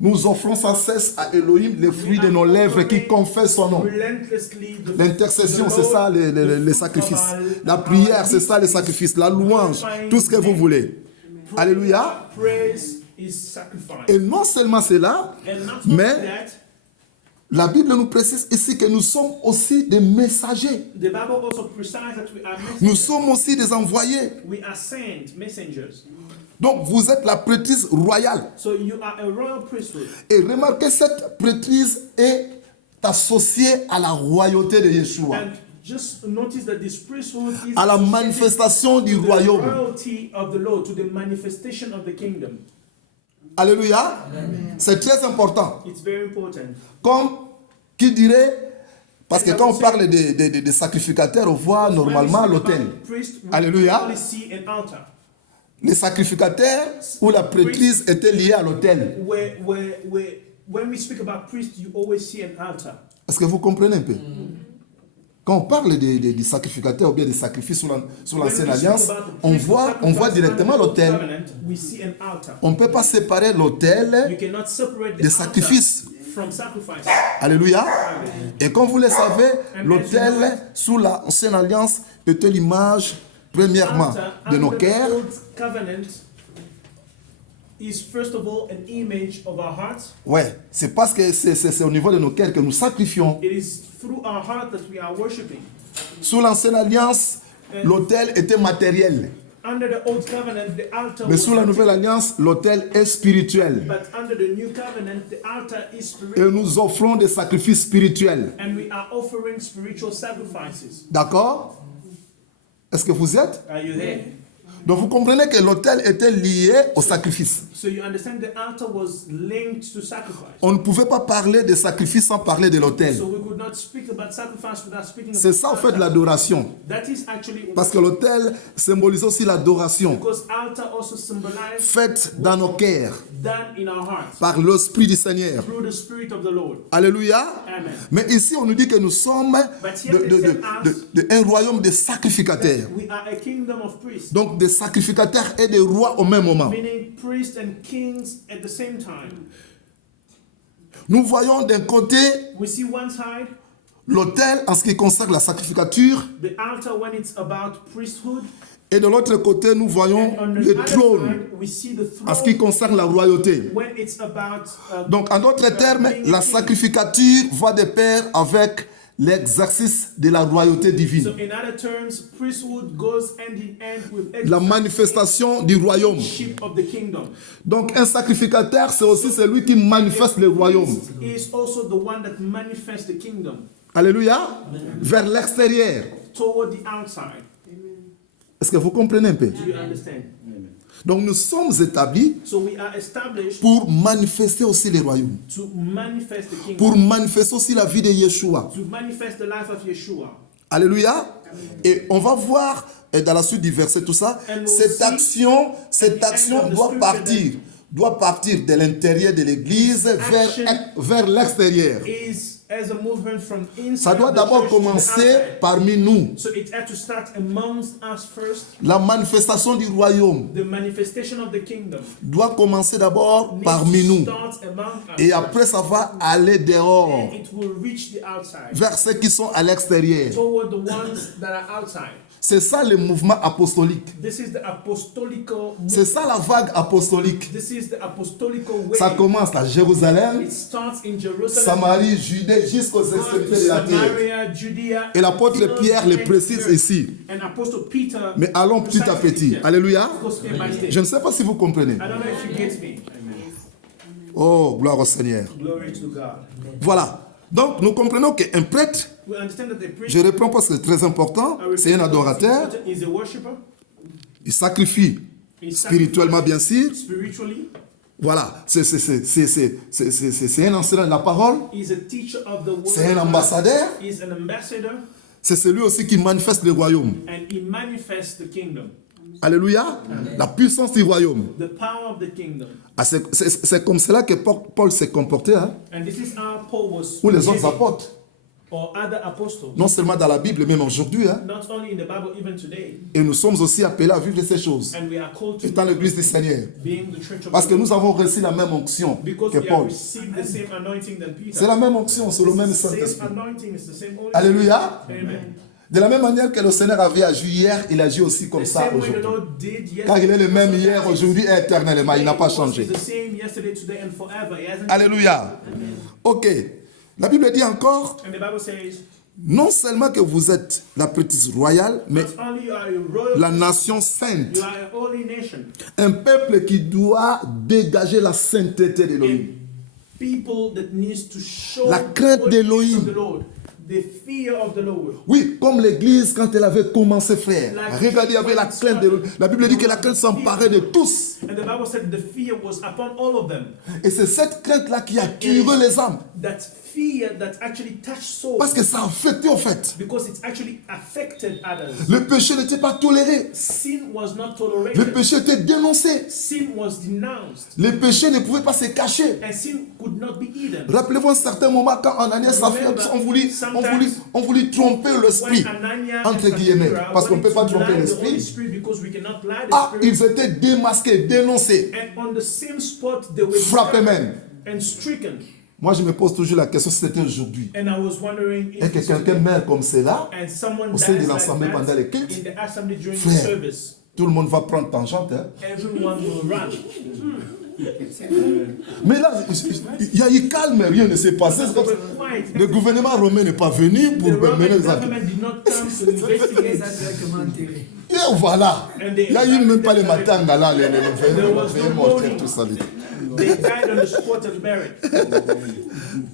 Nous offrons sans cesse à Elohim les fruits de nos lèvres qui confessent son nom. Relentlessly the- L'intercession, the c'est Lord, ça les the fruit sacrifices. of our- La prière, c'est ça les sacrifices. La louange, tout ce que vous voulez. Alléluia. Praise is sacrifice. Et non seulement cela, And not mais only that, la Bible nous précise ici que nous sommes aussi des messagers. the Bible also precises that we are Nous messengers. sommes aussi des envoyés. We are sent messengers. Donc vous êtes la prêtrise royale. So you are a royal priesthood. Et remarquez, cette prêtrise est associée à la royauté de Yeshua, And just notice that this priesthood is à la associated manifestation du to the royaume. royalty of the Lord, to the manifestation of the kingdom. Alléluia. C'est très important. It's very important. Comme qui dirait, parce que quand on parle des sacrificateurs, on voit normalement When we speak l'autel. about priest, we Alléluia. only see an altar. Les sacrificateurs ou la prêtrise étaient liés à l'autel. When we speak about priest, you always see an altar. Est-ce que vous comprenez un peu? Quand on parle des sacrificateurs ou bien des sacrifices sous When l'ancienne we speak alliance, about the on priest voit sacrifice directement under the l'autel. covenant, we see an altar. On ne peut pas séparer l'autel You cannot separate the des altar sacrifices. from sacrifice. Alléluia. Amen. Et comme vous le savez, l'autel sous l'ancienne alliance était l'image, premièrement, Altar de nos under the cœurs, old covenant is first of all an image of our hearts. ouais, c'est parce que c'est au niveau de nos cœurs que nous sacrifions. It is through our heart that we are worshiping. Sous l'ancienne alliance, l'autel était matériel. Under the old covenant, the altar Mais was sous la nouvelle material. alliance, l'autel est spirituel. But under the new covenant, the altar is Et spiritual. nous offrons des sacrifices spirituels. And we are offering spiritual sacrifices. D'accord? Est-ce que vous êtes? Are you there? Donc vous comprenez que l'autel était lié au sacrifice. So you understand the altar was linked to sacrifice. On ne pouvait pas parler de sacrifice sans parler de l'autel. So we could not speak about sacrifice without speaking C'est about ça, en fait, altar. l'adoration. That is actually Parce que l'autel symbolise aussi l'adoration because altar also symbolizes faite dans nos cœurs done in our hearts par l'Esprit du Seigneur. through the Spirit of the Lord. Alléluia. Amen. Mais ici, on nous dit que nous sommes un royaume de sacrificateurs. We are a kingdom of priests, Donc des sacrificateurs et des rois au même moment. meaning priests and kings at the same time. Nous voyons d'un côté We see one side, l'autel en ce qui concerne la sacrificature, the altar when it's about priesthood, et de l'autre côté, nous voyons and on the le other trône side we see the en ce qui throne concerne la royauté. when it's about Donc, en d'autres termes, la sacrificature va de pair avec l'exercice de la royauté so divine, in other terms, priesthood goes hand in hand with la manifestation du royaume. exercise of the kingdom. Donc, un sacrificateur, c'est aussi celui qui manifeste le royaume. Priest is also the one that manifests the kingdom Alléluia. Vers l'extérieur. toward the outside. Est-ce que vous comprenez un peu? Do you understand? Donc, nous sommes établis So we are established pour manifester aussi le royaume, to manifest the kingdom, pour manifester aussi la vie de Yeshua. to manifest the life of Yeshua. Alléluia. Et on va voir dans la suite du verset tout ça. And we'll Cette see action at the end of the doit partir de l'intérieur de l'église Action vers l'extérieur. Is as a movement from inside Ça doit the d'abord church to the commencer outside. parmi nous. So it had to start amongst us first. La manifestation du royaume The manifestation of the kingdom doit commencer d'abord needs parmi to nous. start among us. Et après, ça va aller dehors, And it will reach the outside, vers ceux qui sont à l'extérieur. toward the ones that are outside. C'est ça le mouvement apostolique. This is the apostolical C'est ça la vague apostolique. This is the apostolical way. Ça commence à Jérusalem, It starts in Jerusalem, Samarie, Judée, jusqu'aux goes to extrémités de la terre. Samaria, Judea, Et l'apôtre Pierre le précise ici. And Apostle Peter. Mais allons petit à petit. Alléluia. goes step by step. Je ne sais pas si vous comprenez. I don't know if you get me. Oh, gloire au Seigneur. Glory to God. Voilà. Donc, nous comprenons qu'un prêtre, We understand that the priest je reprends parce que c'est très important, c'est un adorateur, is a worshipper. il sacrifie He spirituellement, bien sûr. spiritually. Voilà, c'est un enseignant de la parole, He's a teacher of the word. c'est un ambassadeur, He's an ambassador, c'est celui aussi qui manifeste le royaume. and he manifests the kingdom, Alléluia. La puissance du royaume. the power of the kingdom. Ah, c'est comme cela que Paul s'est comporté, hein, And this is how Paul was, ou les autres behaving, apôtres. or other apostles. Non seulement dans la Bible, même aujourd'hui. Hein, Not only in the Bible, even today. et nous sommes aussi appelés à vivre ces choses, And we are called to étant l'église du Seigneur. being the church of Parce the que Lord. nous avons reçu la même onction Because que we have Paul. received the same anointing than Peter. C'est la même onction, c'est le même It's the same Saint-Esprit. anointing, it's the same Holy Alléluia. Spirit. Amen. De la même manière que le Seigneur avait agi hier, il agit aussi comme The ça same way the aujourd'hui. Lord did Car il est yesterday. le même hier, aujourd'hui et éternellement. Il n'a pas He's changé. the same yesterday, today, and forever. He hasn't Alléluia. Ok. La Bible dit encore, And the Bible says, non seulement que vous êtes la prêtrise royale, mais not only you are a royal, la nation sainte. you are a holy nation. Un peuple qui doit dégager la sainteté d'Élohim. People that needs to show La crainte the holiness d'Élohim. of the Lord, the fear of the Lord. Oui, comme l'église quand elle avait commencé, frère. Like Regardez, il y avait la crainte d'Élohim. La Bible dit que la crainte s'emparait de tous. And the Bible said the fear was upon all of them. Et c'est cette crainte-là qui a tué les âmes. That fear that actually touched souls. Parce que ça a affecté au fait. Because it actually affected others. Le péché n'était pas toléré. Sin was not Le tolerated. péché était dénoncé. Sin was denounced. Le péché ne pouvait pas se cacher. And sin could not be hidden. Rappelez-vous un certain moment quand Ananias et Saphira on voulu tromper l'esprit. When Anania Entre and guillemets, Sapphira parce qu'on ne peut pas wanted to tromper lie the l'esprit. Holy Spirit because we cannot lie the Ah, Spirit. ils étaient démasqués, dénoncés, And on the same spot they were frappés même. and stricken. Moi, je me pose toujours la question si c'était aujourd'hui. And I was wondering Et if que it's quelqu'un today. meurt comme cela, And someone au sein de dies like l'assemblée that pendant les cultes, in the assembly during the frère, service. tout le monde va prendre tangente. Hein. Everyone will run. Mais là, il y a eu calme, rien ne s'est passé. C'est comme ça. Quiet. Le gouvernement romain n'est pas venu pour The Roman mener les enquêtes. government did not come to investigate. directement enterré. Et voilà. Il n'y a eu même pas les matins là, les veillées mortelles, tout ça. They died on the spot and buried.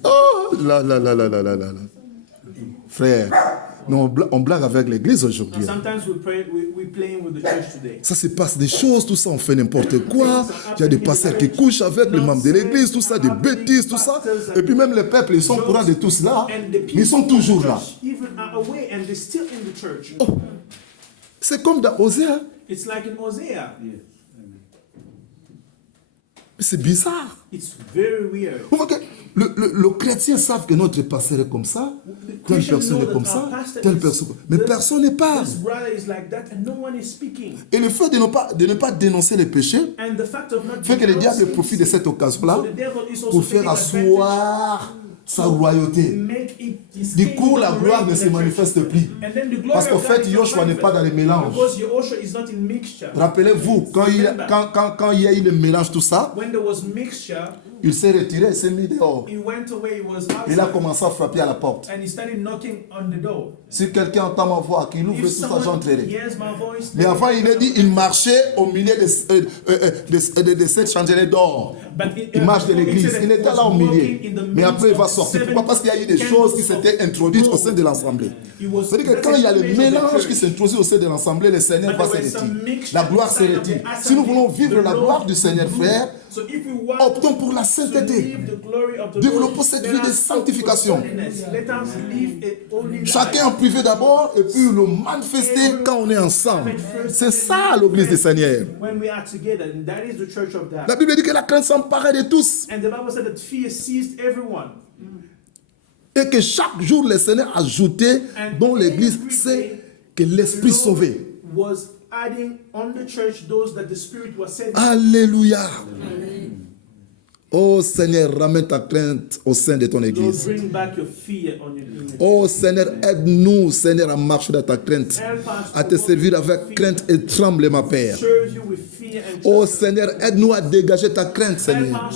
Oh, là. Frère, nous, on blague avec l'église aujourd'hui. Sometimes we playing with the church today. Ça se passe des choses, tout ça, on fait n'importe quoi. Il y a des pasteurs qui couchent avec les membres de l'église, tout ça, des bêtises, tout ça. Et puis même les peuples, ils sont au courant de tout cela, And the mais people ils sont toujours là. even are away and they're still in the church. C'est comme dans Osée, hein. It's like in Hosea. C'est bizarre. It's very weird. Vous voyez que le chrétien savent que notre pasteur est comme ça, telle personne est comme ça, telle personne. Mais personne ne parle. This brother is like that and no one is speaking. Et le fait de ne pas dénoncer les péchés And the fact of not fait que le diable denouncing, profite de cette occasion-là so the devil is also pour faire taking advantage asseoir sa royauté. make it his Du kingdom coup, la gloire reign ne in se the church. manifeste plus. And then the glory Parce qu'en of God fait, is not Joshua n'est pas dans les mélanges. Because Joshua is not in mixture. Rappelez-vous, quand il y a eu le mélange, tout ça, When there was mixture, il s'est retiré, il s'est mis dehors. he went away, he was Il a outside, commencé à frapper à la porte. and he started knocking on the door. Si quelqu'un entend ma voix, qu'il ouvre If tout ça, someone j'entrerai. hears my voice, Mais avant, il a dit, il marchait au milieu de cette chandeliers d'or. Il marche de l'église. Il était là au milieu. Mais après, il va sortir. Pourquoi? Parce qu'il y a eu des choses qui s'étaient introduites au sein de l'assemblée. C'est-à-dire que quand il y a le mélange qui s'introduit au sein de l'assemblée, le Seigneur va se retirer. La gloire se retire. Si nous voulons vivre la gloire du Seigneur, frère, so if we want optons pour la to sainteté. live the glory of the Développons Lord, cette let vie de us sanctification. opt for holiness. Let us live a holy life. Chacun en privé d'abord et puis le manifester quand on est ensemble. C'est ça l'église du Seigneur. When we are together, and that is the church of La God. Bible dit que la crainte s'emparait de tous. And the Bible said that fear seized everyone. Et que chaque jour, le Seigneur ajoutait And dans l'église, every c'est day, que l'Esprit the Lord sauvé. was adding on the church those that the Spirit was sending. Alléluia. Oh Seigneur, ramène ta crainte au sein de ton Lord, église. bring back your fear on your people. Oh Seigneur, aide-nous, Seigneur, à marcher dans ta crainte, Help us à to te walk servir with avec fear. crainte et tremble, ma Père. Serve you with fear and Oh trust. Seigneur, aide-nous à dégager ta crainte, Seigneur,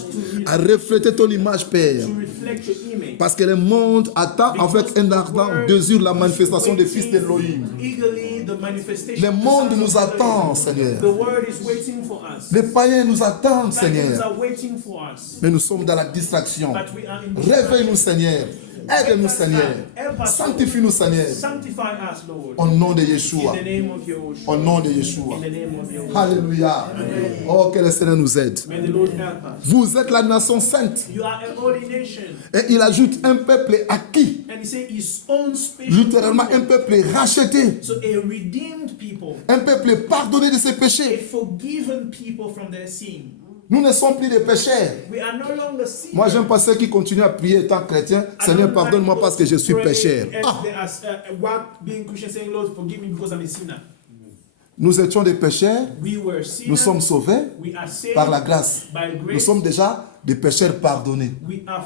à refléter ton image, Père. To reflect your image. Parce que le monde attend avec un ardent désir la manifestation des fils d'Élohim. Eagerly the manifestation Le of the monde sons nous of attend, Elohim. Seigneur. The word is waiting for us. Les païens nous attendent, Pagans Seigneur. are waiting for us. Mais nous sommes dans la distraction. But we are in Réveille-nous, Seigneur. Aide-nous, Seigneur. Sanctifie-nous, Seigneur. Sanctify us, Lord. Au nom de In Yeshua. the name of Yahushua. Au nom de Yeshua. In the name of Yahushua. Alléluia. Oh, que le Seigneur nous aide. May the Lord help us. Vous êtes la nation sainte. You are a holy nation. Et il ajoute un peuple acquis. And he said his own special Littéralement, un people. peuple racheté. So a redeemed people. Un peuple pardonné de ses A péchés. forgiven people from their sin. Nous ne sommes plus des pécheurs. We are no longer sinners. Moi, j'aime pas ceux qui continuent à prier étant chrétien. Seigneur, pardonne-moi parce que je suis pécheur. Ah, Being Christian saying, Lord, forgive me because I'm a sinner. nous étions des pécheurs. We were sinners. Nous sommes sauvés We are saved par la grâce. by Nous grace. sommes déjà des pécheurs pardonnés. We are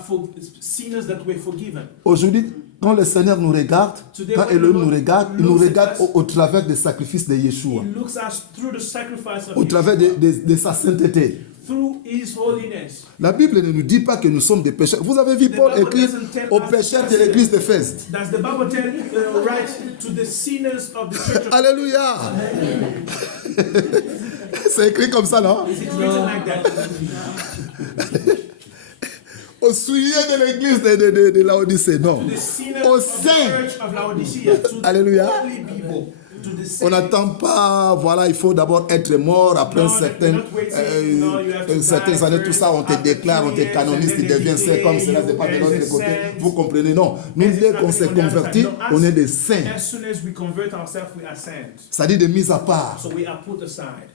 sinners that were forgiven. Aujourd'hui, quand le Seigneur nous regarde, quand Elohim nous regarde, il nous regarde au travers des sacrifices de Yeshua, He looks us through the sacrifice of au travers Yeshua, de sa sainteté. through His holiness. La Bible ne nous dit pas que nous sommes des pécheurs. Vous avez vu Paul écrire aux pécheurs de l'église d'Éphèse. Does the Bible tell right to the sinners of the church of Alléluia. C'est écrit comme ça, non? Is it written like that? Au souillé de l'église de Laodicée, non. The sinners Au of the saint. church of Laodicea, to Alléluia. the holy people, to the On saints. n'attend pas, voilà, il faut d'abord être mort après No, certaines, not waiting. No, you have to certaines die années, tout ça, on te first. déclare, on te After 2 canonise, years, tu deviens and saint then comme cela, you c'est pas de as l'autre a côté. saint. Vous comprenez, non. Nous, dès qu'on s'est converti, on est des saints. As soon as we convert ourselves, we are saints. C'est-à-dire des mises à part. So we are put aside.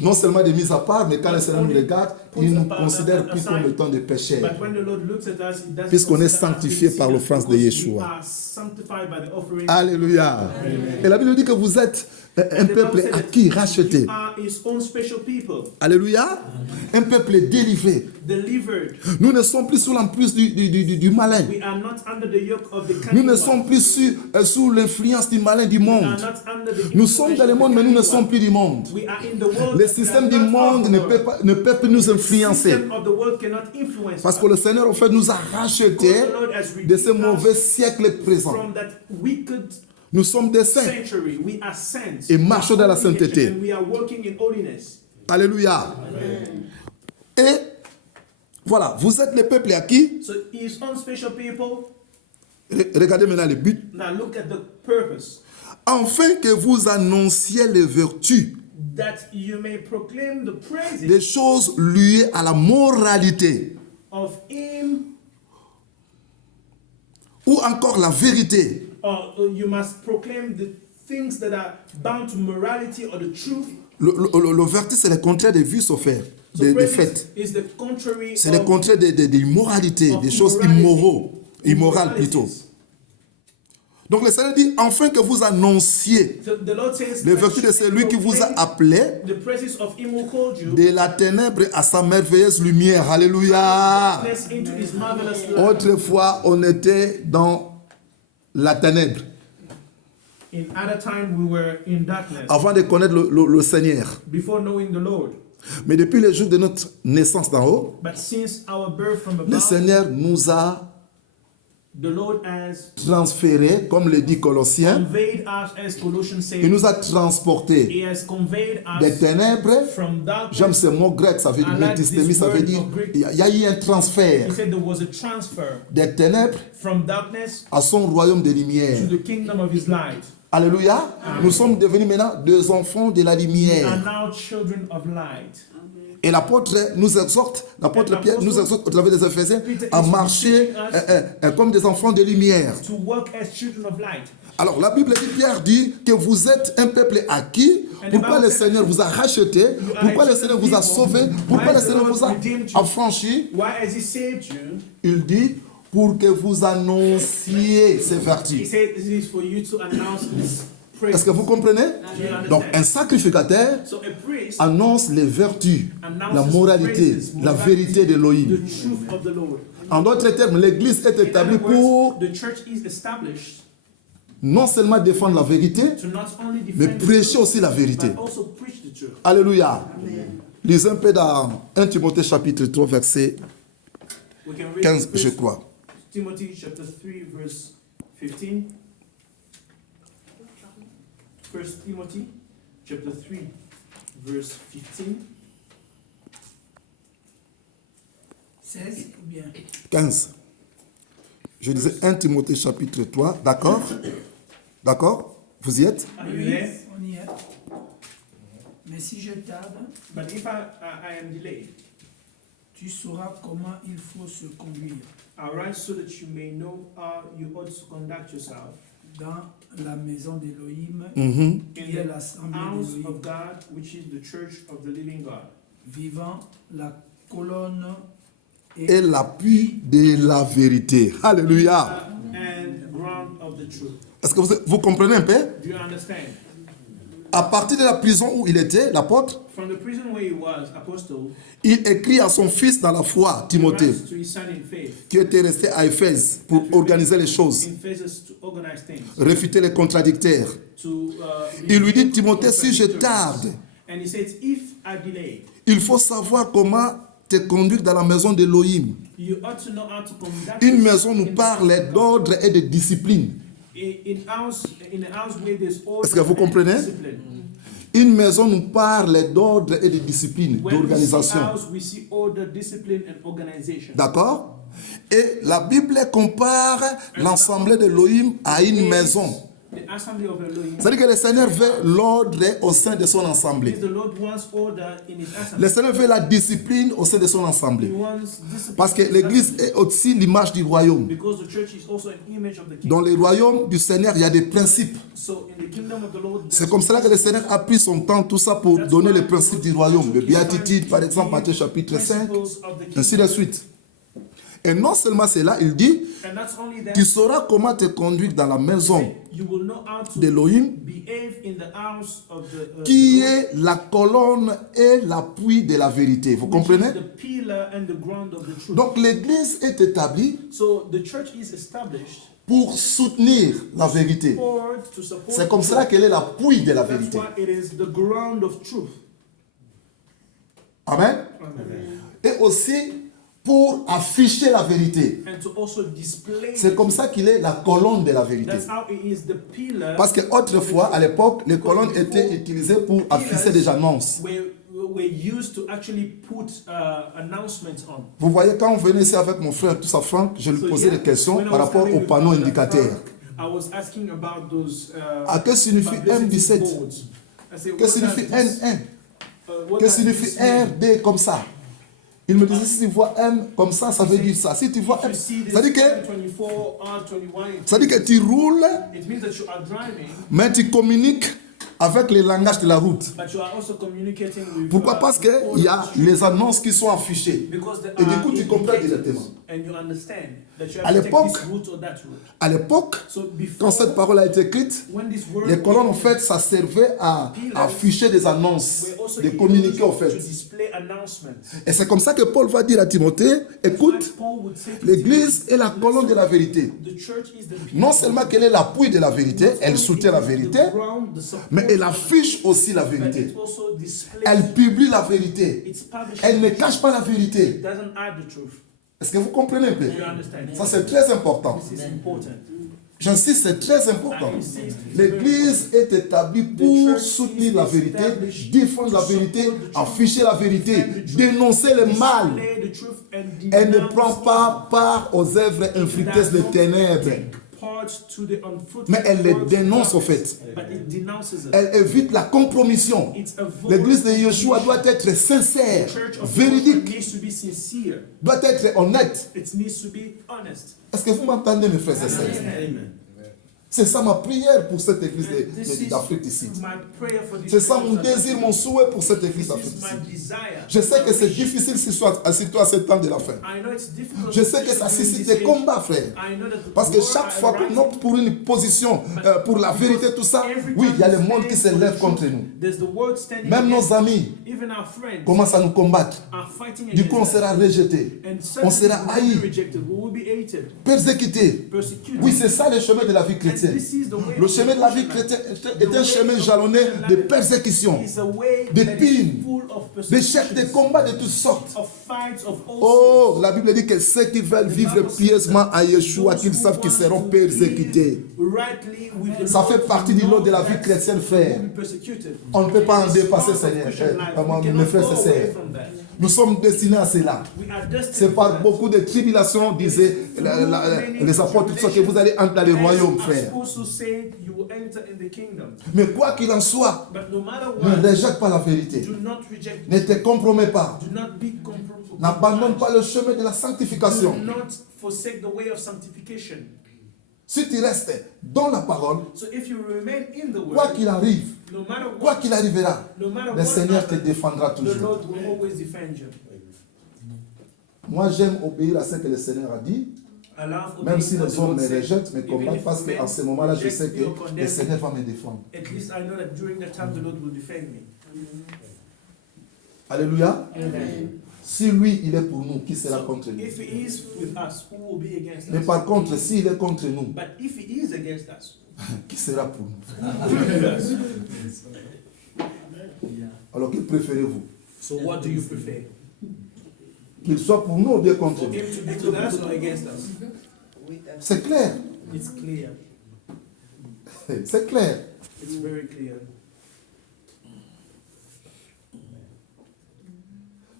Non seulement des mises à part, mais quand le Seigneur nous regarde, il nous considère plus comme étant des pécheurs. But when the Lord looks at us, he doesn't Puisqu'on est consider us sanctifié being par sinners l'offrance de because Yeshua. we are sanctified by the offering. Alléluia. Et la Bible dit que vous êtes un peuple acquis, racheté. You are His own special people, Alléluia. Un peuple délivré. delivered. Nous ne sommes plus sous l'emprise du malin. We are not under the yoke of the Nous cunning ne one. sommes plus sous l'influence du malin du We monde. are not under the Nous sommes dans le monde, mais nous ne sommes plus du monde. We are in the world. Le système du monde ne peut plus nous The influencer. system of the world cannot influence Parce us. que le Seigneur, en fait, nous a rachetés The Lord has de ce redeemed mauvais us siècle présent. from that wicked Nous sommes des saints. century. We are saints. Et marchons dans la We are holy sainteté. and we are walking in holiness. Alléluia. Et voilà, vous êtes le peuple acquis. So His own special people. Regardez maintenant le but. Now look at the purpose. Afin que vous annonciez les vertus That you may proclaim the praises des choses liées à la moralité of Him, ou encore la vérité. or you must proclaim the things that are bound to morality or the truth. Le vertu, c'est le contraire des vues offertes, So des praises faits. is the contrary C'est le of contraire des immoralités, of des choses immorality. immorales plutôt. Donc le Seigneur dit, afin que vous annonciez So the Lord says les that vertus de you celui qui vous a proclaim appelé the praises of Him who called you de la ténèbre à sa merveilleuse lumière. Alléluia. into His marvelous light. Autrefois, on était dans la ténèbre In other time we were in darkness avant de connaître le Seigneur. before knowing the Lord. Mais depuis le jour de notre naissance d'en haut, But since our birth from le above, Seigneur nous a the Lord has transférés, comme le dit Colossiens, conveyed us, as Colossians il says, nous a transportés He has conveyed des us ténèbres. from J'aime darkness. ce mot grec, ça veut dire I like métistémie, this ça veut word dire of Greek. il y a eu un transfert He said there was a transfer des ténèbres from darkness à son royaume de lumière. to the kingdom of His light. Alléluia. Nous sommes devenus maintenant des enfants de la We are lumière. now children of light. Et l'apôtre nous exhorte, l'apôtre Pierre nous exhorte au travers des Éphésiens à marcher comme des enfants de lumière. To walk as children of light. Alors la Bible dit, Pierre dit que vous êtes un peuple acquis, pourquoi le Seigneur vous a racheté, pourquoi le Seigneur vous a sauvé, pourquoi le Seigneur vous a affranchi. Why has He saved you? Il dit pour que vous annonciez ces He vertus. said this is for you to announce this praise. Est-ce que vous comprenez? Do you understand? Donc, un sacrificateur So a priest annonce les vertus, announces la moralité, praises, la vérité the d'Elohim. truth of the Lord. En d'autres termes, l'Église est In établie other pour words, the church is established non seulement défendre la vérité, to not only mais defend the prêcher truth, aussi la vérité. but also preach the truth. Alléluia. Lisez un peu dans 1 Timothée chapitre 3, verset We can read 15, je 1 crois. Timothy chapter 3 verse 15. 1 Timothy chapter 3 verse 15. 16 ou bien 15. Je disais 1 Timothée chapitre 3, d'accord? D'accord? Vous y êtes? Are you Oui, there? on y est. Mais si je tarde, But if I am delayed, tu sauras comment il faut se conduire I write so that you may know how you ought to conduct yourself dans la maison d'Élohim, Mhm. qui in est the l'assemblée house d'Élohim, of God, which is the church of the living God, vivant la colonne Et l'appui de la vérité. Alléluia. and ground of the truth. Est-ce que vous comprenez un peu? Do you understand? À partir de la prison où il était, l'apôtre, From the prison where he was, apostle, il écrit à son fils dans la foi, he Timothée, writes to his son in faith, qui était resté à Éphèse pour organiser les choses, in Ephesus, to organize things, réfuter les contradicteurs. to Il lui dit, rebuke Timothée, si je contradictories. tarde, And he says, if I delay, il faut savoir comment te conduire dans la maison d'Élohim. you ought to know how to conduct Une yourself maison nous in the parle house of God. d'ordre et de discipline. In a house where there's order Est-ce que vous and comprenez? discipline. Une maison nous parle d'ordre et de discipline, When we see d'organisation. house, we see order, discipline, and organization. D'accord? Et la Bible compare l'assemblée d'Élohim à une maison. The assembly of Elohim. C'est-à-dire que le Seigneur veut l'ordre au sein de son assemblée. The Lord wants order in his assembly. Le Seigneur veut la discipline au sein de son He assemblée. wants discipline. Parce que in his l'Église assembly. est aussi l'image du royaume. Because the church is also an image of the king. Dans le royaume du Seigneur, il y a des principes. So in the kingdom of the Lord, C'est comme cela que le Seigneur a pris son temps, tout ça, pour donner les principes du royaume. Le béatitude, par exemple, Matthieu chapitre 5, ainsi de suite. Et non seulement cela, il dit, And not only that, tu sauras comment te conduire dans la maison you will know how to d'Élohim, behave in the house of the qui the Lord, est la colonne et l'appui de la vérité. Vous which comprenez? is the pillar and the ground of the truth. Donc l'Église est établie So the church is established pour soutenir la vérité. to support C'est comme the cela truth. qu'elle est l'appui de la That's vérité. why it is the ground of truth. Amen. Et aussi pour afficher la vérité. And to also display. C'est comme ça qu'il est la colonne de la vérité. That's how it is the pillar. Parce qu'autrefois, à l'époque, les colonnes étaient utilisées pour afficher des annonces. Were used to actually put announcements on. Vous voyez, quand on venait ici avec mon frère, tout ça, Franck, je lui So, posais yeah, des questions when I par was rapport coming aux with panneaux Brother indicateurs. Frank, I was asking about those Ah, que signifie publicity M17? boards. I said, Que what signifie does this- N1? what Que does signifie this mean? RD comme ça? Il me disait, si tu vois M comme ça veut dire ça. Si tu vois If M, you see this ça dit que, R24, R21, ça dit que tu roules, it means that you are driving, mais tu communiques avec les langages de la route. but you are also communicating with. Pourquoi? Parce qu'il y a les annonces qui sont affichées. Because there Et du are coup, tu comprends indicators, directement. and you understand that you À have to take l'époque, this route or that route. À l'époque, So before, quand cette parole a été écrite, when this word les colonnes, en fait, ça servait à afficher des annonces, were also de communiquer, en used fait. to display announcements. Et c'est comme ça que Paul va dire à Timothée, écoute, Like Paul would say to l'Église Timothy, est la colonne de la vérité. the church is the pillar Non of seulement the qu'elle est l'appui de la vérité, elle soutient la vérité, ground, the support, mais elle affiche aussi la but vérité. it also displays, Elle publie la vérité. it's published, Elle ne cache pas la vérité. it doesn't hide the truth. Est-ce que vous comprenez un peu? Do you understand? Ça, c'est très important. This is important. J'insiste, c'est très important. L'Église est établie pour soutenir la vérité, défendre la vérité, afficher la vérité, dénoncer le mal. Display the truth and Elle ne denounce prend pas part aux œuvres infructueuses des ténèbres, part to the unfruitful mais elle les works dénonce of au fait. darkness, but it denounces it. Elle évite la compromission. It's avoid- L'église de Yeshua doit être sincère, The church of véridique, God needs to be sincere. doit être honnête. It needs to be honest. Est-ce que vous m'entendez, mes frères et sœurs? Amen. C'est ça ma prière pour cette église And this is d'Afrique ici. my prayer for this C'est ça mon church. désir, mon souhait pour cette église This d'Afrique is ici. my desire. Je sais que c'est difficile, surtout à ce temps de la fin. I know it's difficult. Je sais que ça suscite des combats, frère. I know that the Parce que war chaque fois arises, qu'on opte pour une position, pour la vérité, tout ça, every oui, il y a time le we monde qui stand se for lève the contre truth, nous. there's the world standing Même nos against amis us. Even our friends commencent à nous combattre. are fighting Du against coup, on us. sera rejeté, And on suddenly sera we will haï, be rejected. We will be hated, persécuté. persecuted. Oui, c'est ça le chemin de la vie And chrétienne. this is the way Le of chemin de la vie the chrétienne est un chemin jalonné de persécutions, It's a way de that is pines, full of d'échecs, de persecutions, combats de toutes sortes. of fights of all Oh, sorts. la Bible dit que ceux qui veulent vivre pieusement à Yeshua, qu'ils savent qu'ils seront persécutés. Rightly with the Ça Lord, fait partie du lot de la vie that chrétienne, we frère. will be persecuted. On ne peut pas en It's dépasser, part of Seigneur. Christian life. We Mes cannot frères go et away sœurs. from that. Nous sommes destinés à cela. We are destined C'est for par that. beaucoup de tribulations, disaient les apôtres, tout ça, que vous allez entrer dans le royaume, As frère. also said, you will enter in the kingdom. Mais quoi qu'il en soit, But no matter ne what, rejette pas la vérité. do not reject. Ne te compromets pas. Do not be compromised. N'abandonne pas le chemin de la sanctification. Do not forsake the way of sanctification. Si tu restes dans la parole, So if you remain in the quoi word, qu'il arrive, no matter quoi what, qu'il arrivera, no matter le what Seigneur te happens, défendra the toujours. Lord will always defend you. Moi, j'aime obéir à ce que le Seigneur a dit, I love même si obeying what les the hommes Lord me said. rejettent, me Even combattent, if parce men qu'en ce moment-là, je reject sais me que or le condemn me, Seigneur va me défendre. At least I know that during that time the Lord will defend me. Alléluia. Amen. Si lui, il est pour nous, qui sera So, contre nous? if he is with us, who will be against Mais us? par contre, s'il est contre nous, But if he is against us, qui sera pour nous? who will be with us? Alors, que préférez-vous? So what do you prefer? Qu'il soit pour nous ou bien contre For nous? him to be with us or against us? C'est clair. It's clear. C'est clair. It's very clear.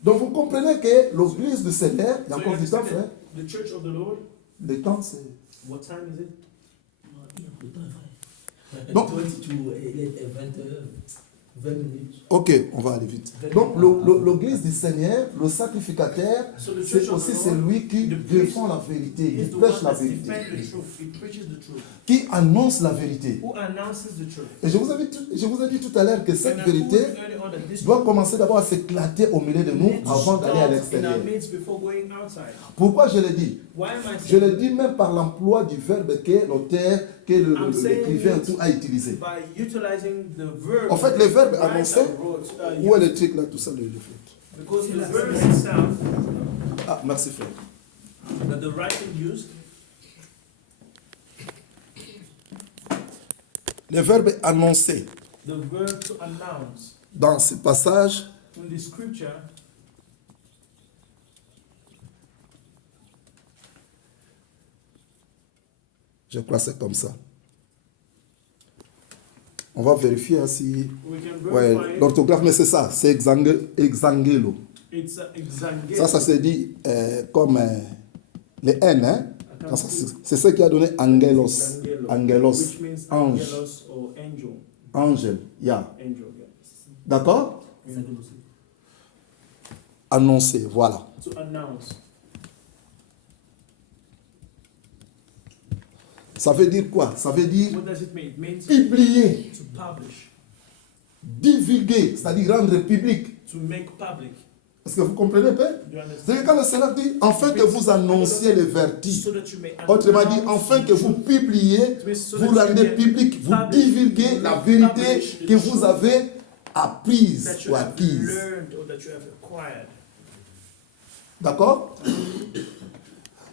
Donc, vous comprenez que l'église du Seigneur, il y a So encore you du temps, understand frère. that the church of the Lord, Le temps, c'est... what time is it? Donc, 22, 20 minutes. ok, on va aller vite. Donc, l'église du Seigneur, le sacrificateur, So the c'est church of aussi the Lord celui qui the défend la vérité, is il the prêche one la that vérité, defends the truth. He preaches the truth. qui annonce la vérité. Who announces the truth? Et je vous ai dit tout à l'heure que cette And I told vérité you earlier on that this doit commencer d'abord à s'éclater au milieu de nous needs to avant d'aller à start in l'extérieur. our midst before going outside. Pourquoi je le dis? Why am I Je le saying dis même par l'emploi du verbe que l'auteur, que l'écrivain tout a utilisé. by utilizing the verb? En fait, le verbe writer annoncé, wrote, où est used? le truc là, tout ça, le fait. Because the verb itself Ah, merci frère. that the writing used, Le verbe annoncé the verb to announce dans ce passage, in the scripture, je crois que c'est comme ça. On va vérifier hein, si... we can Ouais, verify it. l'orthographe, mais c'est ça, c'est exangelo. It's exangelo. Ça se dit comme les N, hein? Non, c'est ce qui a donné angelos. Angelos. Which means Ange. angelos or angel. Angel, yeah. Angel, yeah. D'accord? Annoncer, voilà. To announce. Ça veut dire quoi? Ça veut dire What does it mean? It means publier, to publish, divulguer, c'est-à-dire rendre public. to make public. Est-ce que vous comprenez, Père? You understand? C'est que quand le Seigneur dit, afin que vous annonciez les vertus, So that you may autrement dit, announce afin que vous publiez, so vous that you rendez may public, vous publish, divulguez la vérité que vous avez apprise that you ou have acquise. learned or that you have acquired. D'accord?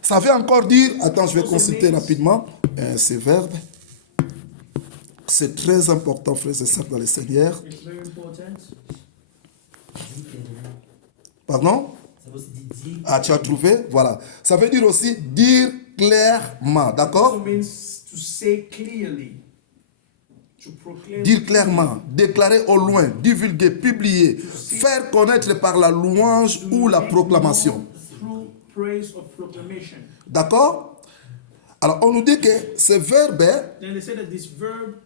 Ça veut encore dire, attends, je vais consulter rapidement ces verbes. C'est très important, frères et sœurs, dans le Seigneur. It's very important. Pardon? Ça veut aussi dire Ah, tu as trouvé? Voilà. Ça veut dire aussi dire clairement, Also d'accord? means to say clearly, to proclaim. Dire clairement, déclarer au loin, divulguer, publier, faire connaître par la louange ou la proclamation. Through praise or proclamation. D'accord? Alors, on nous dit que ce verbe Then they say that this verb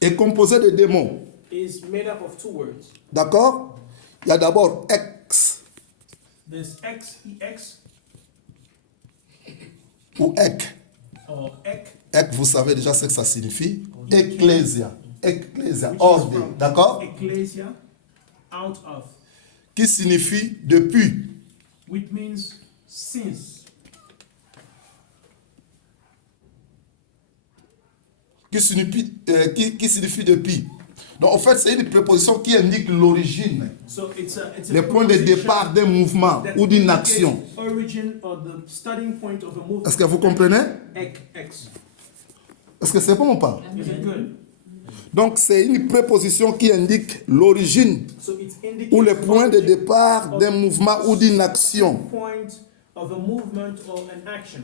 est composé de deux mots. is made up of two words. D'accord? Il y a d'abord ex There's X, EX, ou ek. or ek, Ek, vous savez déjà ce que ça signifie. Ecclesia. Ecclesia, which is ordre. from D'accord? ecclesia, out of, Qui signifie depuis. which means since, Qui signifie depuis. Donc en fait, c'est une préposition qui indique l'origine, so it's a le point de preposition départ d'un mouvement that ou d'une indicates action. origin or the starting point of a movement. Est-ce que vous comprenez? Ek, ex. Est-ce que c'est bon ou pas? Is it good? Donc c'est une préposition qui indique l'origine So it indicates ou le point de origin, départ d'un mouvement ou d'une action. point of a movement or an action.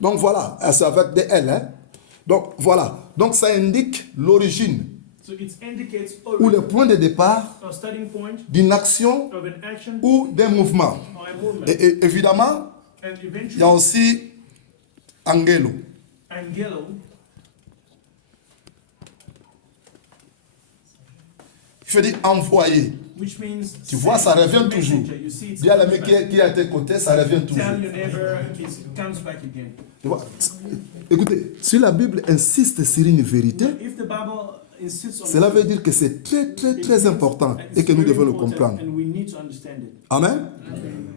Donc voilà, c'est avec des L. Hein? Donc voilà, donc ça indique l'origine So it indicates ou le origin point de départ or starting point d'une action of an action ou d'un mouvement. or a movement. Et évidemment, And il y a eventually, aussi angelo. angelo, Je dis envoyer. which means Tu vois, ça revient messenger. toujours. You see, it's Dis à comes l'ami back. qui est à tes côtés, ça revient toujours. Tell your neighbor, it comes back again. Tu vois? Écoutez, si la Bible insiste sur une vérité, If the Bible insists on cela it, veut dire que c'est très très it très means important it's et que nous very devons le important comprendre. And we need to understand it. Amen.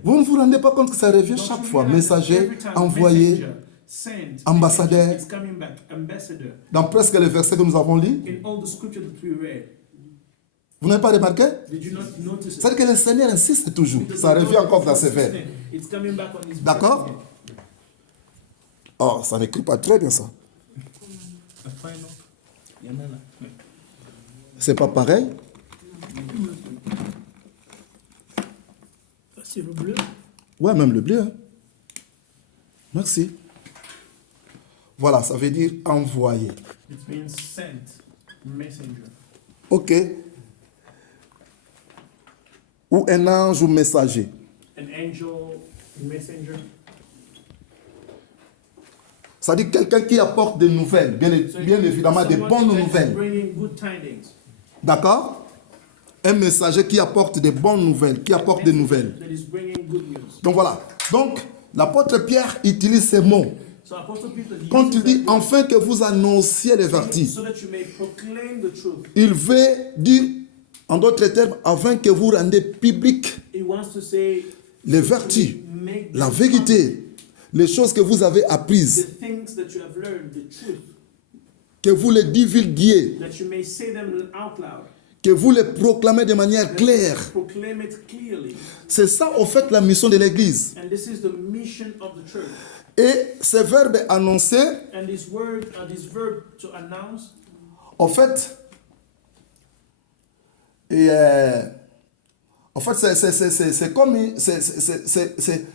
Vous ne vous rendez pas compte que ça revient Don't chaque you fois. realize that Messager, every time envoyé, messenger, sent, ambassadeur. message, it's coming back, ambassador. dans presque les versets que nous avons lus. In all the scripture that we read, Vous n'avez pas remarqué? did you not notice it? C'est-à-dire que le Seigneur insiste toujours. Because Ça the revient Lord encore dans is ces vers. consistent. It's coming back on his D'accord? verse again. Oh, ça n'écrit pas très bien ça. Après, non. Il y en a là. Oui. C'est pas pareil? C'est le bleu. Ouais, même le bleu. Hein? Merci. Voilà, ça veut dire envoyer. It means sent, messenger. Ok. Ou un ange ou messager. An angel, messenger. Ça dit quelqu'un qui apporte des nouvelles, bien évidemment des Someone bonnes that is nouvelles. bringing good tidings. D'accord? Un messager qui apporte des bonnes nouvelles, qui apporte des nouvelles. That is bringing good news. Donc voilà. Donc, l'apôtre Pierre utilise ces mots. So Apostle Peter Quand il uses dit that enfin que vous annonciez les vertus, so that you may proclaim the truth. il veut dire, en d'autres termes, afin que vous rendez public He wants to say les vertus, make la them vérité, les choses que vous avez public, apprises, the things that you have learned, the truth, que vous les divulguiez, that you may say them out loud, que vous les proclamez de manière claire. proclaim it clearly. C'est ça, en fait, la mission de l'Église. And this is the mission of the church. Et ce verbe annoncer, And this verb to announce, en fait,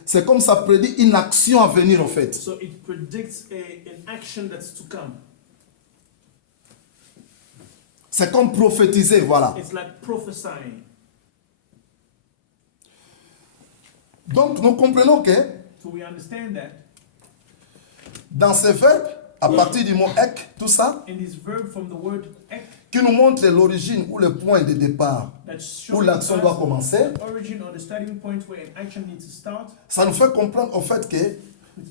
c'est comme ça prédit une action à venir, en fait. so it predicts an action that's to come. C'est comme prophétiser, voilà. It's like prophesying. Donc, nous comprenons que So we understand that dans ce verbe, à partir du mot ek, tout ça, in this verb from the word ek, qui nous montre l'origine ou le point de départ, that où shows l'action doit us commencer, the origin or the starting point where an action needs to start. ça nous fait comprendre, en fait, que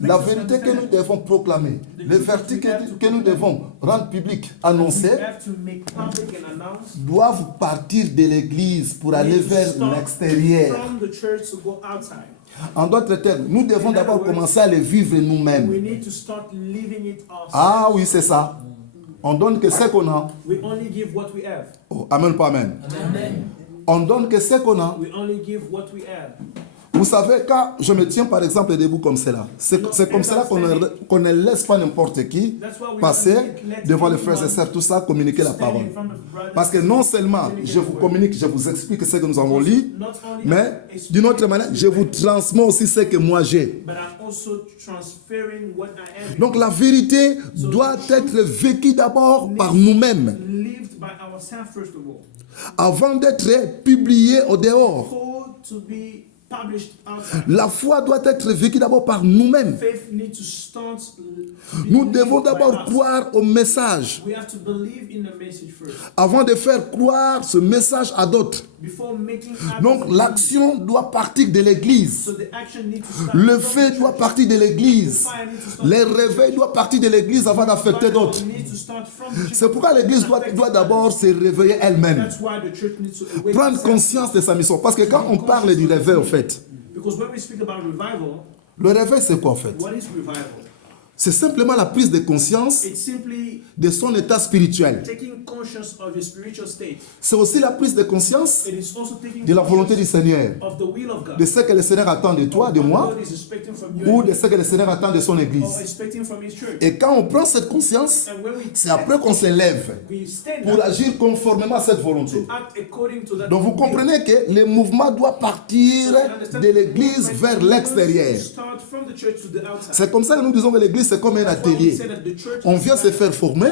la vérité que nous devons proclamer, les vertus que nous devons rendre publiques, We annoncer, have to make public and announce. doivent partir de l'église pour aller need to vers start l'extérieur. From the church to go outside. En d'autres termes, nous devons d'abord commencer à les vivre We nous-mêmes. need to start living it ourselves. Ah oui, c'est ça. On donne que ce qu'on a. We only give what we have. Oh, amen, pas amen. On donne que ce qu'on a. We only give what we have. Vous savez, quand je me tiens par exemple debout comme cela, c'est comme cela qu'on ne laisse pas n'importe qui passer devant les frères et sœurs, tout ça, communiquer la parole. Parce que non seulement je vous communique, je vous explique ce que nous avons lu, mais d'une autre manière, je vous transmets aussi ce que moi j'ai. But I'm also transferring what I am. Donc la vérité doit être vécue d'abord par nous-mêmes, Lived by ourselves first of all. avant d'être publiée au dehors. Called to be published outside. La foi doit être vécue d'abord par nous-mêmes. Faith needs to start. Nous devons believed by d'abord us. croire au message We have to believe in the message first avant de faire croire ce message à d'autres. before making others Donc believe. l'action doit partir de l'église. So the action needs to start Le from fait the doit church. partir de l'église. The fire needs to start Les from the réveils church. doivent partir de l'église avant d'affecter Revival d'autres. needs to start from the church. C'est pourquoi l'église doit d'abord se réveiller elle-même. That's why the church needs to awaken Prendre itself. conscience de sa mission. Parce que quand on parle du réveil, en fait, Because when we speak about revival, le réveil, c'est quoi, en fait? what is revival? C'est simplement la prise de conscience It's simply de son état spirituel. taking conscience of your spiritual state. C'est aussi la prise de conscience It is also taking de la volonté du conscience Seigneur, of the will of God. de ce que le Seigneur attend de toi, de What moi, God is expecting from you ou de ce que le Seigneur attend de son or église. expecting from His church. Et quand on prend cette conscience, And when we c'est après qu'on se lève we stand pour up agir conformément à cette volonté. to act according to that Donc vous will. comprenez que le mouvement doit partir de l'église vers l'extérieur. Start from the church to the outside. C'est comme ça que nous disons que l'église c'est comme un That's why we atelier. say that the church On is vient se like, faire former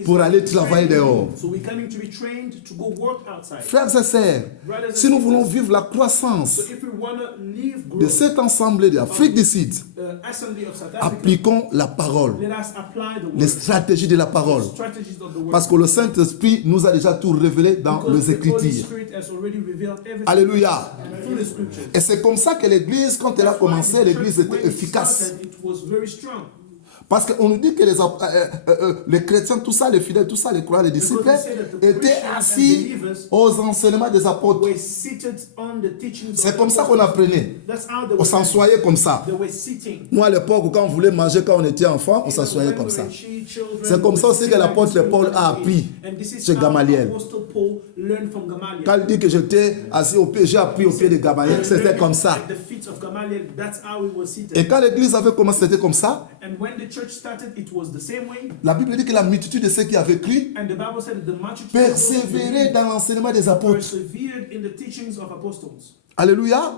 is pour like aller a travailler training. dehors. So we're coming to be trained to go work outside. Frères et sœurs, Brothers and si nous voulons sisters, vivre la croissance so if we want to live de growth, cette assemblée d'Afrique du Sud, Assembly of South Africa, appliquons la parole, let us apply the les word, stratégies de la parole. strategies of the word. Parce que le Saint-Esprit nous a déjà tout révélé dans Because les the Holy Écritures. Spirit has already revealed everything Alléluia. through the scriptures. Et c'est comme ça que l'église, quand elle a That's why commencé, the l'église church, when était it efficace. started, it was very strong. Parce qu'on nous dit que les chrétiens, tout ça, les fidèles, tout ça, les croyants, les disciples, Because they said that the étaient Christians and assis believers aux enseignements des apôtres. were seated on the teachings of C'est the comme ça qu'on apostles. apprenait. That's how they On s'assoyait comme ça. They were sitting. Nous, à l'époque, quand on voulait manger, quand on était enfant, on s'assoyait comme ça. C'est comme ça aussi que l'apôtre Paul a appris chez Gamaliel. Quand il dit que j'étais assis au pied, j'ai appris au pied de Gamaliel, c'était comme ça. Et quand l'église avait commencé, c'était comme ça. And when the church started, it was the same way. La Bible dit que la multitude de ceux qui avaient cru And the Bible said that the multitude persévéraient dans l'enseignement des apôtres. persevered in the teachings of apostles. Alléluia.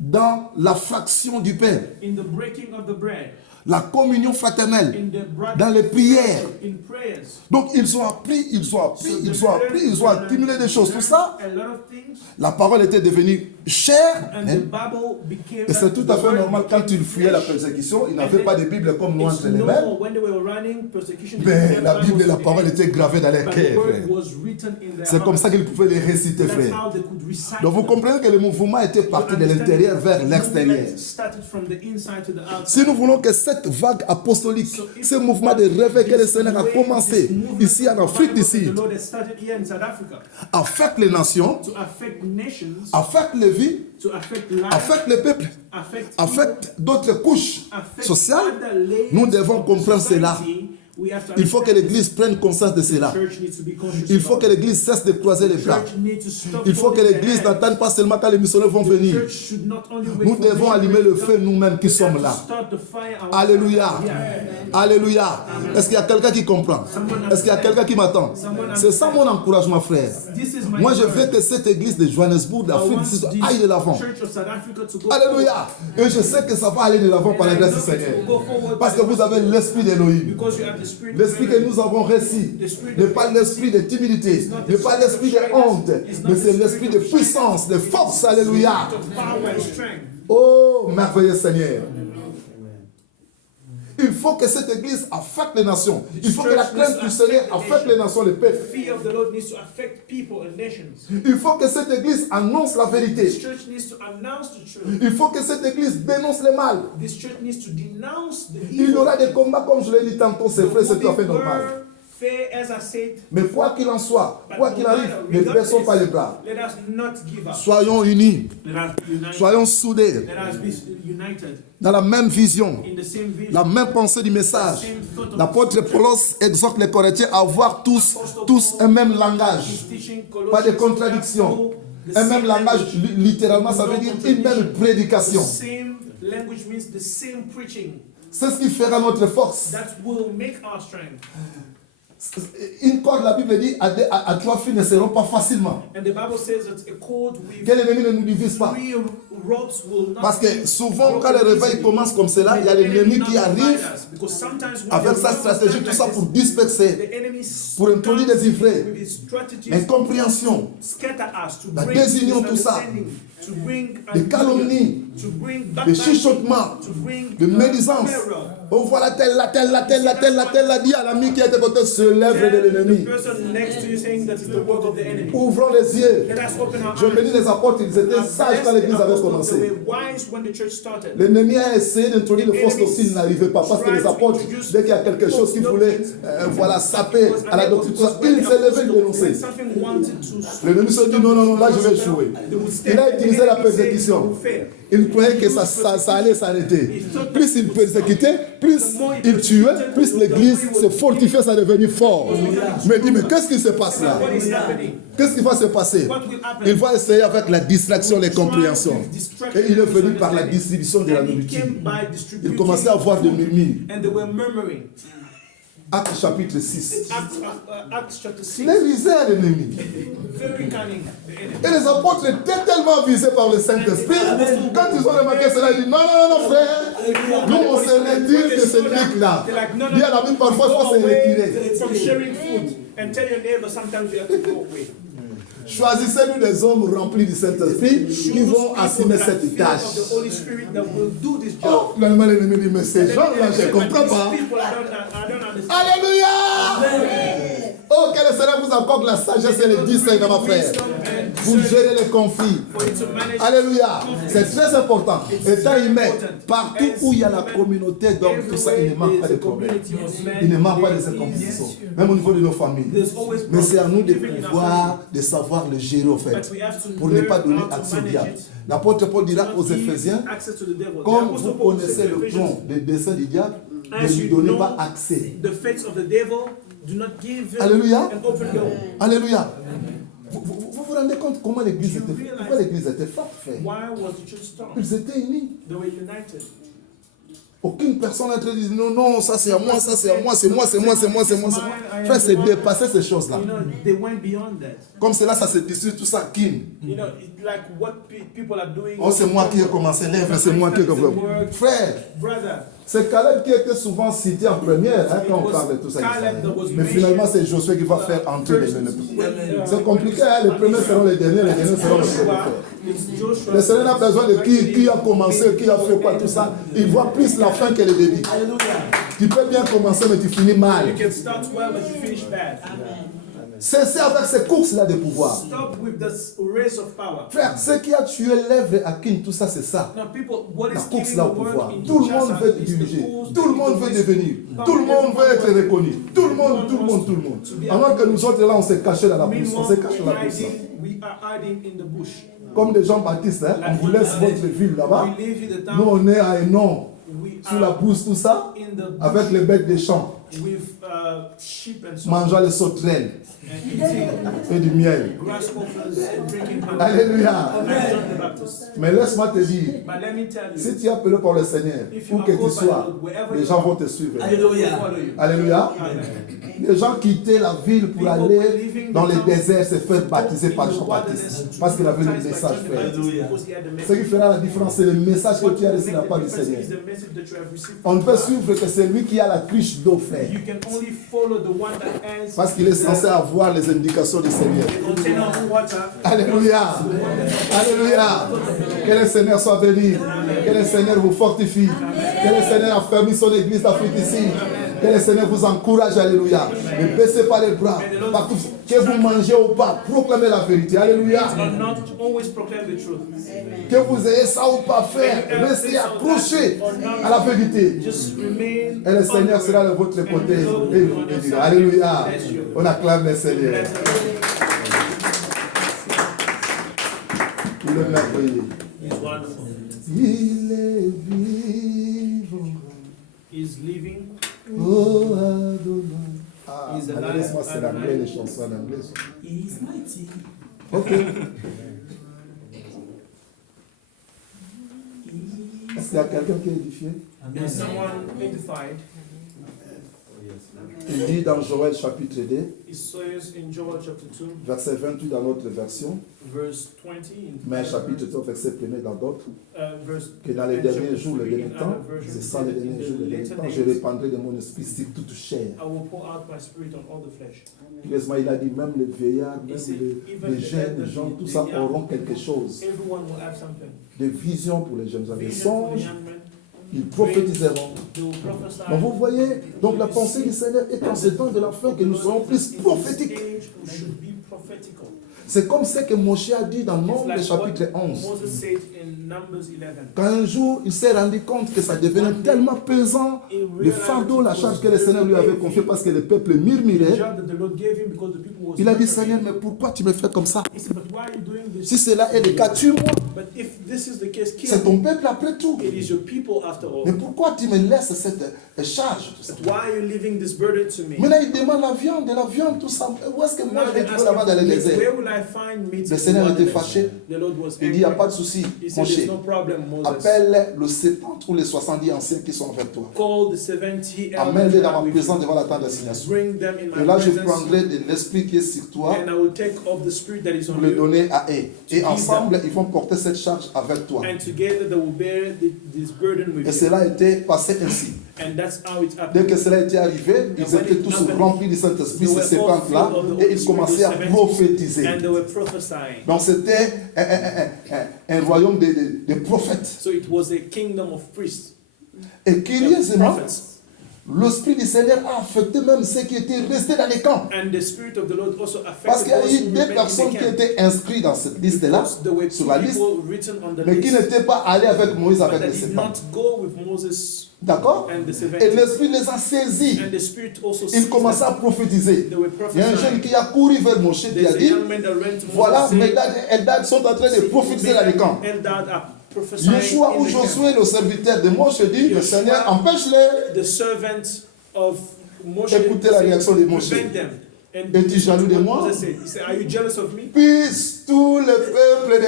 Dans la fraction du pain, In the breaking of the bread. la communion fraternelle, In the dans les prières. in prayers. Donc ils ont appris, ils ont accumulé des choses. Tout ça, A lot of things. la parole était devenue chère. And the Bible became. Et c'est tout à fait normal quand ils fuyaient la persécution, ils n'avaient pas de Bible comme nous It's entre les mains. normal when they were running persecution. Mais la Bible et la parole étaient gravées dans les But the cœurs, word frère. was written in their C'est comme hearts. ça qu'ils pouvaient les réciter, That's frère. how they could recite Donc vous them. comprenez que le mouvement était parti de l'intérieur vers l'extérieur. Movement started from the inside to the outside. Si nous voulons que cette vague apostolique, ce mouvement de réveil que le Seigneur a commencé ici en Afrique du The Sud, Lord has started here in South Africa affecte les nations, to affect nations, affecte les vies, to affect life, affecte les peuples, affect affecte d'autres couches affect sociales. other layers Nous devons of comprendre society. cela. We have to Il faut que understand l'Église prenne conscience de this. cela. The church needs to be conscious Il faut about que l'Église cesse de croiser les it. bras. Church needs to stop Il faut que holding l'Église their hands. n'attende pas seulement quand les missionnaires vont venir. Church should not only wait Nous for devons missionaries allumer le to feu come. nous-mêmes qui We have sommes to là. start the fire ourselves. Alléluia. Yeah. Alléluia. Est-ce qu'il y a quelqu'un qui comprend? Est-ce qu'il y a quelqu'un qui m'attend? C'est ça mon encouragement, frère. This is my Moi, je word. veux que cette église de Johannesburg, I d'Afrique want du Sud, this aille de l'avant. Church of South Africa to go Alléluia. Et je sais que ça va aller de l'avant par la grâce du Seigneur. Parce que vous avez l'esprit d'Élohim. Because you have the spirit. L'esprit que nous avons reçu n'est pas l'esprit de timidité, n'est pas l'esprit de honte, mais c'est l'esprit de puissance, de force. Alléluia. of power and strength. Oh, merveilleux Seigneur. Il faut que cette église affecte les nations. Il faut que la crainte du Seigneur affecte les nations, les peuples. Fear of the Lord needs to affect people and nations. Il faut que cette église annonce la This vérité. church needs to announce the truth. Il faut que cette église dénonce le mal. This church needs to denounce the Il y evil. aura des combats, comme je l'ai dit tantôt, c'est vrai, c'est tout à fait normal. Fair, as I said, Mais quoi qu'il en soit, but quoi no qu'il arrive, matter, ne regardless, baissons pas les bras. let us not give up. Soyons unis, Let us unite. soyons soudés, Let us be united dans la même vision, in the same vision. la même pensée du message. Same thought of L'apôtre Paulos exhorte les Corinthiens à avoir tous un même langage, He's teaching pas de Colossians contradiction. to the Un same même langage, littéralement, ça veut dire une même The prédication. same language means the same preaching. C'est ce qui fera notre force. That will make our strength. Une corde, la Bible dit, à trois fils ne seront pas facilement. And the Bible says that a cord with Que l'ennemi ne nous divise pas. 3 ropes will not Parce que be souvent, quand broken le réveil easily. commence comme cela, il y a The enemy l'ennemi will qui not arrive divide us, because sometimes when avec the sa Lord stratégie, stands tout like ça this, pour disperser, the enemy pour introduire des ivraies, with his strategies, incompréhension, scatter us to la bring désunion, tout ça. misunderstanding, to bring de calomnie, to bring de backbiting, chuchotement, to bring de médisance. error. On voit la telle a dit à l'ami qui était côté, se lève de Tell l'ennemi. the person next to you saying that it's the work of the enemy. Ouvrons les yeux. Let us open our Je me dis, eyes. les apôtres, ils étaient sages quand l'église avait They commencé. were wise when the church started. L'ennemi a essayé d'introduire de fausses doctrines, il n'arrivait pas. Parce que les apôtres, dès qu'il y a quelque chose qui voulait saper à la doctrine, il s'est levé, il dénonçait. Something wanted to L'ennemi se dit, non, là je vais jouer. Il a utilisé la persécution. Il croyait que ça allait s'arrêter. Plus il persécutait, plus il tuait, plus l'église se fortifiait, ça devenait fort. Mais dit, mais qu'est-ce qui se passe là? What is happening? Qu'est-ce qui va se passer? What will happen? Il va essayer avec la distraction, les compréhensions. Et il est venu par la distribution de la And he nourriture. came by Il distributing commençait à avoir des murmures. and they were murmuring. Acte chapitre 6. Acts chapter 6. Les visèrent l'ennemi. Very cunning, the enemy. Et les apôtres étaient tellement visés par le Saint-Esprit. Quand ils ont remarqué cela, ils disent non, frère. Nous, on se retire de ce truc-là. Dis à l'ami, parfois, il faut se retirer. From sharing food and tell your neighbor sometimes you have to go away. Choisissez-nous des hommes remplis du Saint-Esprit qui vont assumer cette tâche. Of the Holy Spirit that will do this Oh, job. finalement, l'ennemi dit, mais ces gens-là, je ne comprends pas. People, I don't understand. Alléluia! Oh, que le Seigneur vous accorde la sagesse et le discernement, ma frère. Vous gérez les conflits. For you to manage. Alléluia. C'est très important. Étant humain, partout où il y a la communauté d'hommes, tout ça, il ne manque pas de problèmes. Il ne manque pas de circoncision. Même au niveau de nos familles. Mais c'est à nous de pouvoir, de savoir le gérer, au fait. Pour ne pas donner accès au diable. L'apôtre Paul dira aux Éphésiens, comme vous connaissez le plan, le dessein du diable, ne lui donnez pas accès. The fates of the devil, do not give him Alléluia. an open door. Alléluia. Vous vous rendez compte comment l'église était, pourquoi l'église était forte, frère? Why was the church strong? Ils étaient unis. They were united. Aucune personne n'a dit non, ça c'est à moi, ça c'est à moi, c'est moi. Frère, c'est dépasser ces choses-là. You know, they went beyond that. Comme cela, ça se distribue tout ça, kin. You know, like what people are doing. Oh, c'est moi qui ai commencé l'œuvre, c'est moi qui ai commencé. Frère, Brother, c'est Caleb qui était souvent cité en première quand on parle de tout ça. Mais finalement, c'est Josué qui va faire entrer les ennemis. C'est compliqué, hein? Les premiers seront les derniers seront les premiers. Le Seigneur n'a besoin de qui a commencé, qui a fait quoi, tout ça. Il voit plus la fin que le début. Tu peux bien commencer, mais tu finis mal. you can start well, but you finish bad. Cessez avec ces courses-là de pouvoir. Stop with this race of power. Frère, ce qui a tué l'œuvre à Kin, tout ça, c'est ça. Now, people, what La is course killing là the au pouvoir. work in Tout le monde Kinshasa veut is the diriger. cause, Tout le monde veut devenir. Tout le monde veut être reconnu. Tout le monde. Alors que nous autres là, on s'est cachés dans la bouche. On s'est cachés dans la bouche. we are hiding in the bush. Comme des gens baptistes, hein, on vous laisse votre ville là-bas. We leave you the Nous, town. on est à Hénon, We sous la are bourse, tout ça, in the bush avec les bêtes des champs, with sheep and so mangeant les sauterelles and eating et du miel. grasshoppers and drinking honey. Alléluia. Like John the Baptist. Mais laisse-moi te dire, But let me tell you, si tu es appelé par le Seigneur, où que tu sois, les gens vont te suivre. they will follow you. Alléluia. Amen. Les gens quittaient la ville pour aller dans les déserts se faire baptiser par Jean-Baptiste. Parce qu'il avait le message, frère. Ce qui fera la différence, c'est le message que tu as reçu de la part du Seigneur. On ne peut suivre que celui qui a la cruche d'eau, frère. You can only follow the one that has Parce qu'il est censé avoir les indications du Seigneur. the container of water. Alléluia. Alléluia. Que le Seigneur soit béni. Que le Seigneur vous fortifie. Que le Seigneur affermisse son église d'Afrique ici. Que le Seigneur vous encourage. Alléluia. Ne baissez pas les bras. Partout, que vous mangez ou pas, proclamez la vérité. Alléluia. But not always proclaim the truth. Que vous ayez ça ou pas faire, restez accrochés à la vérité. Just remain. Et le Seigneur sera de votre côté. Et il vous bénira. Alléluia. On acclame le Seigneur. Il est merveilleux. He's wonderful. Il est vivant. He's living. Oh Adonai. Ah, He's alive. malheureusement, c'est l'anglais, les chansons en anglais. He's mighty. Ok. Est-ce qu'il y a quelqu'un qui est édifié? Is someone edified? Il dit dans Joël chapitre 2, It says in Joel chapter 2, verset 28 dans notre version, verse 20, in mais chapitre 3, verset 1 dans d'autres, verse que dans les and derniers chapter jours, les 3 derniers in temps, other versions, c'est ça les in derniers the jours, les derniers later temps, je days, répandrai de mon esprit sur toute chair. I will pour out my spirit on all the flesh. Curieusement, il a dit même les veillards, He même said, even les the jeunes, les elderly, gens, tout the ça young, auront quelque chose. everyone will have something. Des visions pour les jeunes, des Vision for the songes, young men, ils prophétiseront. they will prophesy. Donc vous voyez, donc la pensée du Seigneur est en ce temps de la fin que nous serons plus prophétiques. In this age, we should be prophetical. C'est comme ce que Moshe a dit dans It's Nombre like chapitre what 11. Moses said in Numbers 11. Quand un jour il s'est rendu compte que ça devenait tellement pesant, He le realized fardeau, la it charge was que le Seigneur lui avait very confiée heavy. parce que le peuple The murmurait, job that the Lord gave him because the people was il a dit murmuring. Seigneur, mais pourquoi tu me fais comme ça? He said, but why are you doing this? Si cela est le cas, tue-moi. But if this is the case, kill C'est me. ton peuple après tout. It is your people after all. Mais pourquoi tu me laisses cette charge? Tout ça? But why are you leaving this burden to me? Maintenant il demande la viande, tout ça. Où est-ce que moi Now je vais they're trouver là-bas dans le asking me, désert? where will I find meat? Le in Seigneur the était wilderness? fâché. The Lord was Il dit, il n'y a angry. pas de souci, He said, Moshe. there's no problem, Moses. Appelle le 70 ou les 70 anciens qui sont avec toi. Call the 70 Amène-les dans ma elders présence devant la tente d'assignation. bring them in Et my là, je presence, prendrai de l'esprit qui est sur toi and I will take of the spirit that is pour on le you, donner à eux. Et ensemble, ils vont porter cette charge avec toi. and together they will bear this burden with Et you. cela a été passé ainsi. And that's how it Dès happened. que cela était arrivé, ils étaient tous remplis du Saint-Esprit, ces 70-là, et ils commençaient à prophétiser. And they were prophesying. Donc c'était un royaume de prophètes. So it was a kingdom of priests, Et curieusement, prophets. l'Esprit du Seigneur a affecté même ceux qui étaient restés dans les camps. And the Spirit of the Lord also Parce affected qu'il y a those eu who des remained in personnes the qui camp. étaient inscrites dans cette liste-là, Because there were sur two la liste, people written on the mais qui list, n'étaient pas allés avec Moïse, but avec that les did 70. not go with Moses D'accord? and the Et 70. l'Esprit les a saisis. And the Spirit also Ils seized commençaient à them. prophétiser. They were Il y a un jeune prophesying. qui a couru vers Moshe qui There's a a dit, young man that ran to voilà, Moses saying, Medad et Eldad sont en train de prophétiser dans les camps. Eldad are prophesying Yeshua in ou the camp. Josué, le serviteur de Moshe, dit, le Yeshua, Seigneur, empêche-les. The servant of Moshe Écoutez la réaction de Moshe. prevent them. And Es-tu jaloux de what moi? Moses said, he said, are you jealous of me? Puisse tout le peuple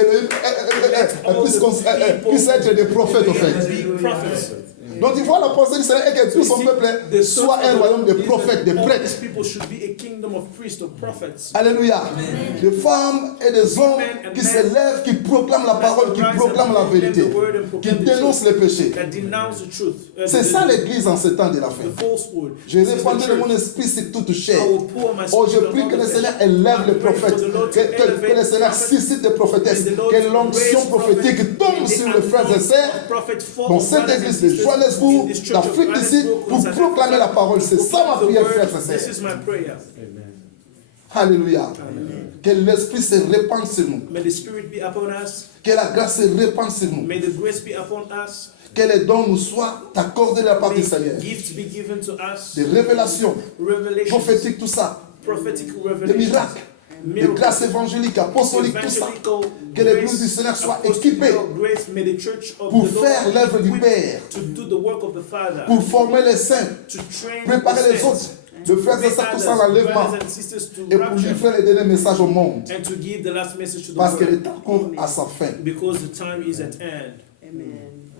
puisse être des prophètes, au fait. Be prophets. Donc il faut la pensée du Seigneur et que tout son peuple soit un royaume de prophètes, de All prêtres. these people should be a kingdom of priests, of prophets. Alléluia. Des femmes et des hommes qui se lèvent, qui proclament la parole, qui proclament la vérité, qui dénoncent les péchés. That denounce the truth. C'est ça l'église en ce temps de la fin. The falsehood. Je This is the répandrai mon church. esprit sur toute chair. I will pour my Oh, spirit je prie on que all le the Seigneur flesh. élève les I pray prophètes, for the Lord to que elevate le Seigneur prophets. suscite des prophétesses, May the Lord que l'onction raise prophétique tombe prophets. sur May les the frères et sœurs prophet fall dans on cette brothers and église de sisters Johannesburg, in this church of d'Afrique d'ici, Johannesburg, pour South proclamer la Africa, parole. C'est ça ma proclaim the prière, word. frères et This sœurs. is my prayer. Alléluia. Que l'esprit se répande sur nous. May the Spirit be upon us. Que la grâce se répande sur nous. May the grace be upon us. Que les dons nous soient accordés de la part May du Seigneur. gifts be given to us. Des révélations Revelations, prophétiques, tout ça. prophetic Des revelations, miracles. Des miracles, grâces évangéliques, apostoliques, tout ça. evangelical Que l'église grace, du Seigneur soit apostolic équipée grace. May the church of pour the Lord faire l'œuvre du equipped Père, to do the work of the Father, pour former les saints, to train préparer the les saints, autres, de faire make ça tout ça others, l'enlèvement brothers and sisters to et pour rapture, livrer les derniers messages au monde. and to give the last message to the Parce que le world, temps court à sa fin. because the time is at hand.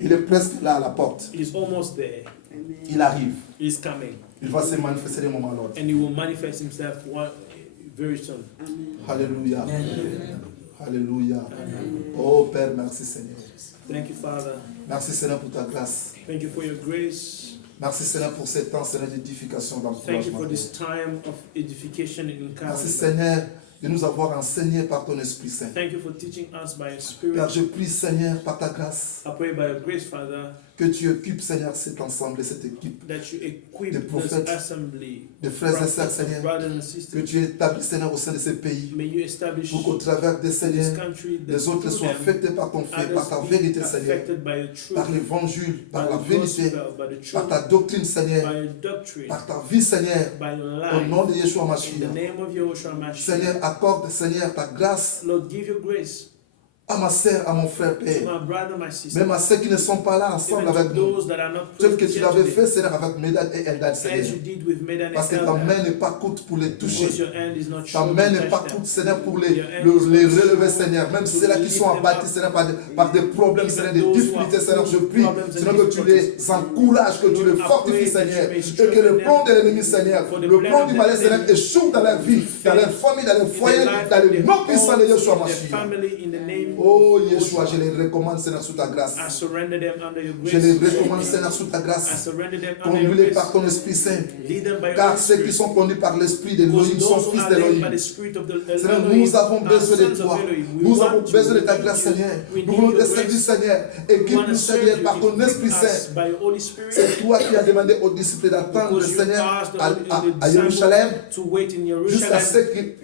Il est presque là à la porte. He's almost there. Il arrive. He's coming, Il va se manifester d'un moment à l'autre. and he will manifest himself very soon. Alléluia. Alléluia. Oh Père, merci Seigneur. Thank you, Father. Merci Seigneur pour ta grâce. Thank you for your grace. Merci Seigneur pour ce temps, Seigneur, d'édification, Thank you d'encouragement. for this time of edification and Merci encouragement. Seigneur de nous avoir enseigné par ton Esprit Saint. Thank you for teaching us by your Spirit. Père, je prie Seigneur par ta grâce I pray by your grace, Father, que tu occupes Seigneur cet ensemble et cette équipe that you equip The this prophets, assembly, de frères et sœurs prophets, Seigneur, brothers and que sisters. tu établis Seigneur au sein de ces pays May you establish pour qu'au travers des this Seigneurs, country that les autres through soient them, affectés par ton fait, par ta others vérité be Seigneur, affected by the truth, par l'évangile, by par la the vérité, gospel, by the par truth, ta doctrine Seigneur, by your doctrine, par ta vie Seigneur, by your au life. nom de Yeshua In the Mashiach. name of Yahushua Mashiach, Seigneur, accorde Seigneur ta grâce Lord, give your grace à ma sœur, à mon frère, to Père. my brother, my sister, Même à ceux qui ne sont pas là ensemble even to avec nous. those that are not Tel que present tu here l'avais today, fait, Seigneur, avec Médad et Eldad, as Seigneur. you did with Medan Parce que and ta main Eldad, n'est pas courte pour les toucher. because your hand is not Ta short main to n'est pas touch them. courte, Seigneur, pour les relever, Seigneur. Même ceux-là qui sont abattus, Seigneur, par des problèmes, Seigneur, des difficultés, Seigneur, je prie, Seigneur, que tu les encourages, que tu les fortifies, Seigneur. Et que le plan de l'ennemi, Seigneur, le plan du malin, Seigneur, échoue dans leur vie, dans leur famille, dans leur foyer, dans le nom puissant de Yeshua Mashiach. Oh, Yeshua, je les recommande, Seigneur, sous ta grâce. I surrender them under your Je les grace. recommande, Seigneur, sous ta I grâce. surrender them under your Conduis-les grace. par ton Esprit Saint. Lead them by your Car Holy ceux qui Spirit. sont conduits par l'Esprit de Because Elohim sont those who fils are led by d'Elohim. the Spirit of the Seigneur, Elohim nous avons are besoin de sons toi. of Elohim. We Nous want avons you. besoin de ta We grâce, need you. Seigneur. We Nous need voulons your te servir, grace. Seigneur. We Équipe-nous, want to serve Seigneur, you. par ton Esprit Equip Saint. us by your Holy Spirit. C'est toi qui as demandé aux disciples d'attendre le Because you Seigneur asked the à disciples Jérusalem to wait in jusqu'à Jerusalem ce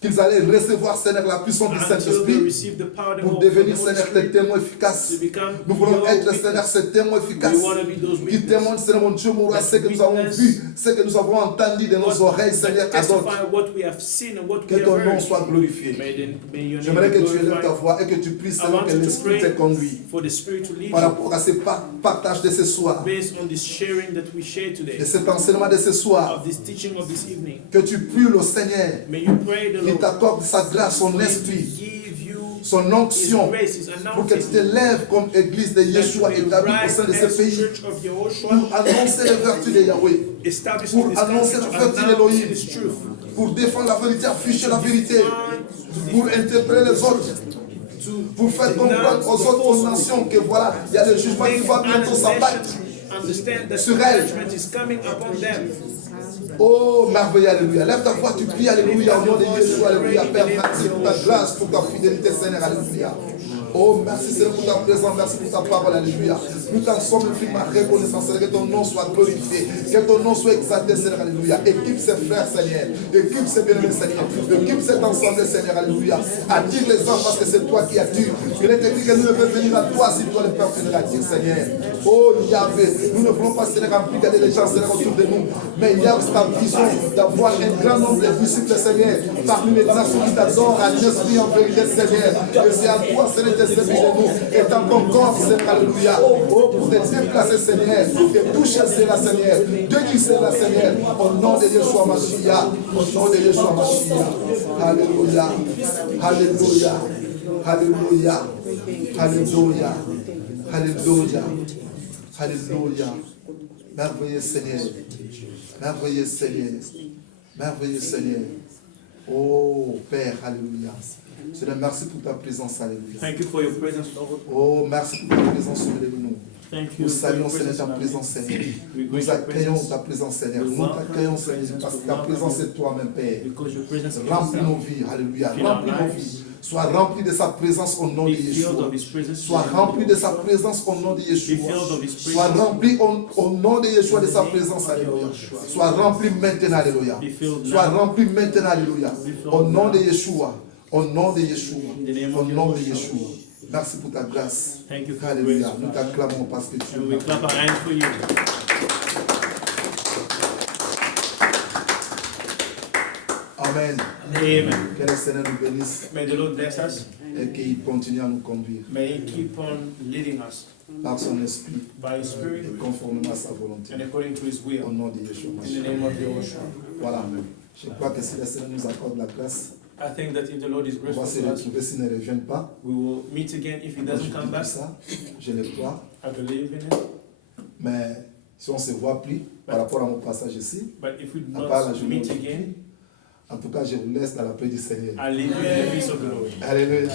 qu'ils allaient recevoir, Seigneur, la puissance du until they Saint-Esprit receive the power of pour the devenir, Holy Seigneur, tes Spirit témoins efficaces. to become Nous voulons your être, Seigneur, witness. ces témoins efficaces We want to be those qui witnesses témoignent, Seigneur, mon Dieu, mon roi, that ce que nous avons witness vu, ce que nous avons entendu de nos oreilles, Seigneur, à d'autres. testify what we have seen and what Que we have ton nom heard. soit glorifié. May your name J'aimerais que be tu élèves ta glorified. voix et que tu pries, I Seigneur, want que you to l'Esprit pray te conduit for the Spirit to lead par you rapport à ce partage de ce soir, based on this sharing that we share today, de cet enseignement de ce soir. of this teaching of this evening. Que tu pries le Seigneur, May you pray the qu'il Lord t'accorde sa grâce, son to esprit, give you son His onction, grace, His pour que tu anointing, t'élèves comme église de that Yeshua you établie au rise sein de ce as pays Church of Yahushua, pour annoncer les vertus de Yahweh, established pour in this country, annoncer la to vertu announce d'Elohim, His truth, pour défendre la vérité, afficher la vérité, pour interpeller les autres, pour faire comprendre aux autres nations que voilà, il y a le jugement qui va bientôt s'abattre. understand that sur elle. judgment is coming upon them. Oh, merveilleux, alléluia. Lève ta voix, tu pries, alléluia, au nom de Jésus, alléluia. Père, merci pour ta grâce, pour ta fidélité, Seigneur, alléluia. Oh, merci Seigneur pour ta présence, merci pour ta parole, alléluia. Nous t'en sommes ma reconnaissance, Seigneur, que ton nom soit glorifié, que ton nom soit exalté, Seigneur, alléluia. Équipe ses frères, Seigneur, équipe ses bien-aimés, Seigneur, équipe cet ensemble, Seigneur, alléluia. Attire les hommes parce que c'est toi qui attires. Il est écrit que nous ne pouvons venir à toi si toi le Père tu nous l'attires, Seigneur. Oh, Yahvé, nous ne voulons pas, Seigneur, regarder les gens, Seigneur, autour de nous, mais il y a ta vision d'avoir un grand nombre de disciples, Seigneur, parmi les nations qui t'adorent, à l'esprit en vérité, Seigneur. Et c'est à toi, Seigneur, de servir de nous, et dans ton corps, Seigneur, alléluia. Oh, pour te déplacer, Seigneur, et toucher cela, Seigneur, guérir cela, Seigneur, au nom de Yeshua Mashiach, au nom de Yeshua Mashiach. Alléluia, alléluia, alléluia, alléluia, alléluia, alléluia. Merveilleux Seigneur, merveilleux Seigneur, merveilleux Seigneur. Oh Père, alléluia. Seigneur, merci pour ta présence, alléluia. Thank you for your presence, Lord. Oh, merci pour ta présence sur nous. Thank you Nous for your saluons, Seigneur, presence. ta in our présence, midst. Seigneur. We Nous greet your accueillons presence ta présence, Seigneur. Nous t'accueillons, Seigneur, parce que ta présence est toi-même, Père. because your presence is Remplis nos vies, alléluia. Remplis nos vies. Sois rempli de sa présence au nom de Be filled Yeshua. of His presence. Sois rempli de sa présence au nom de Yeshua. Be filled of His Sois presence. rempli au nom de Yeshua de sa présence, alléluia. Sois rempli maintenant, alléluia. Be filled Sois now. rempli maintenant, alléluia. Au nom de Yeshua. Au nom de Yeshua. In the name Au of nom de Yahushua. Yeshua. Merci pour ta grâce. Thank you for your Alléluia. grace. Nous t'acclamons parce que tu And we es clap our hands for you. Amen. Amen. Que le Seigneur nous bénisse May the Lord bless us. et qu'il continue à nous conduire May He keep on leading us par son esprit by His Spirit et conformément à sa volonté. and according to His will. Au nom de Yeshua. In the name of Yahushua. Voilà. Je crois que si le Seigneur nous accorde la grâce, I think that if the Lord is on va graceful se to us, retrouver s'il ne revient pas. we will meet again. If He Moi, je doesn't come dis back, ça, je le crois. I believe in it. Mais si on ne se voit plus par rapport à mon passage ici, But if we do à part la not journée meet d'aujourd'hui, again, en tout cas, je vous laisse dans la paix du Seigneur. I leave you in the peace of the Lord. Alléluia.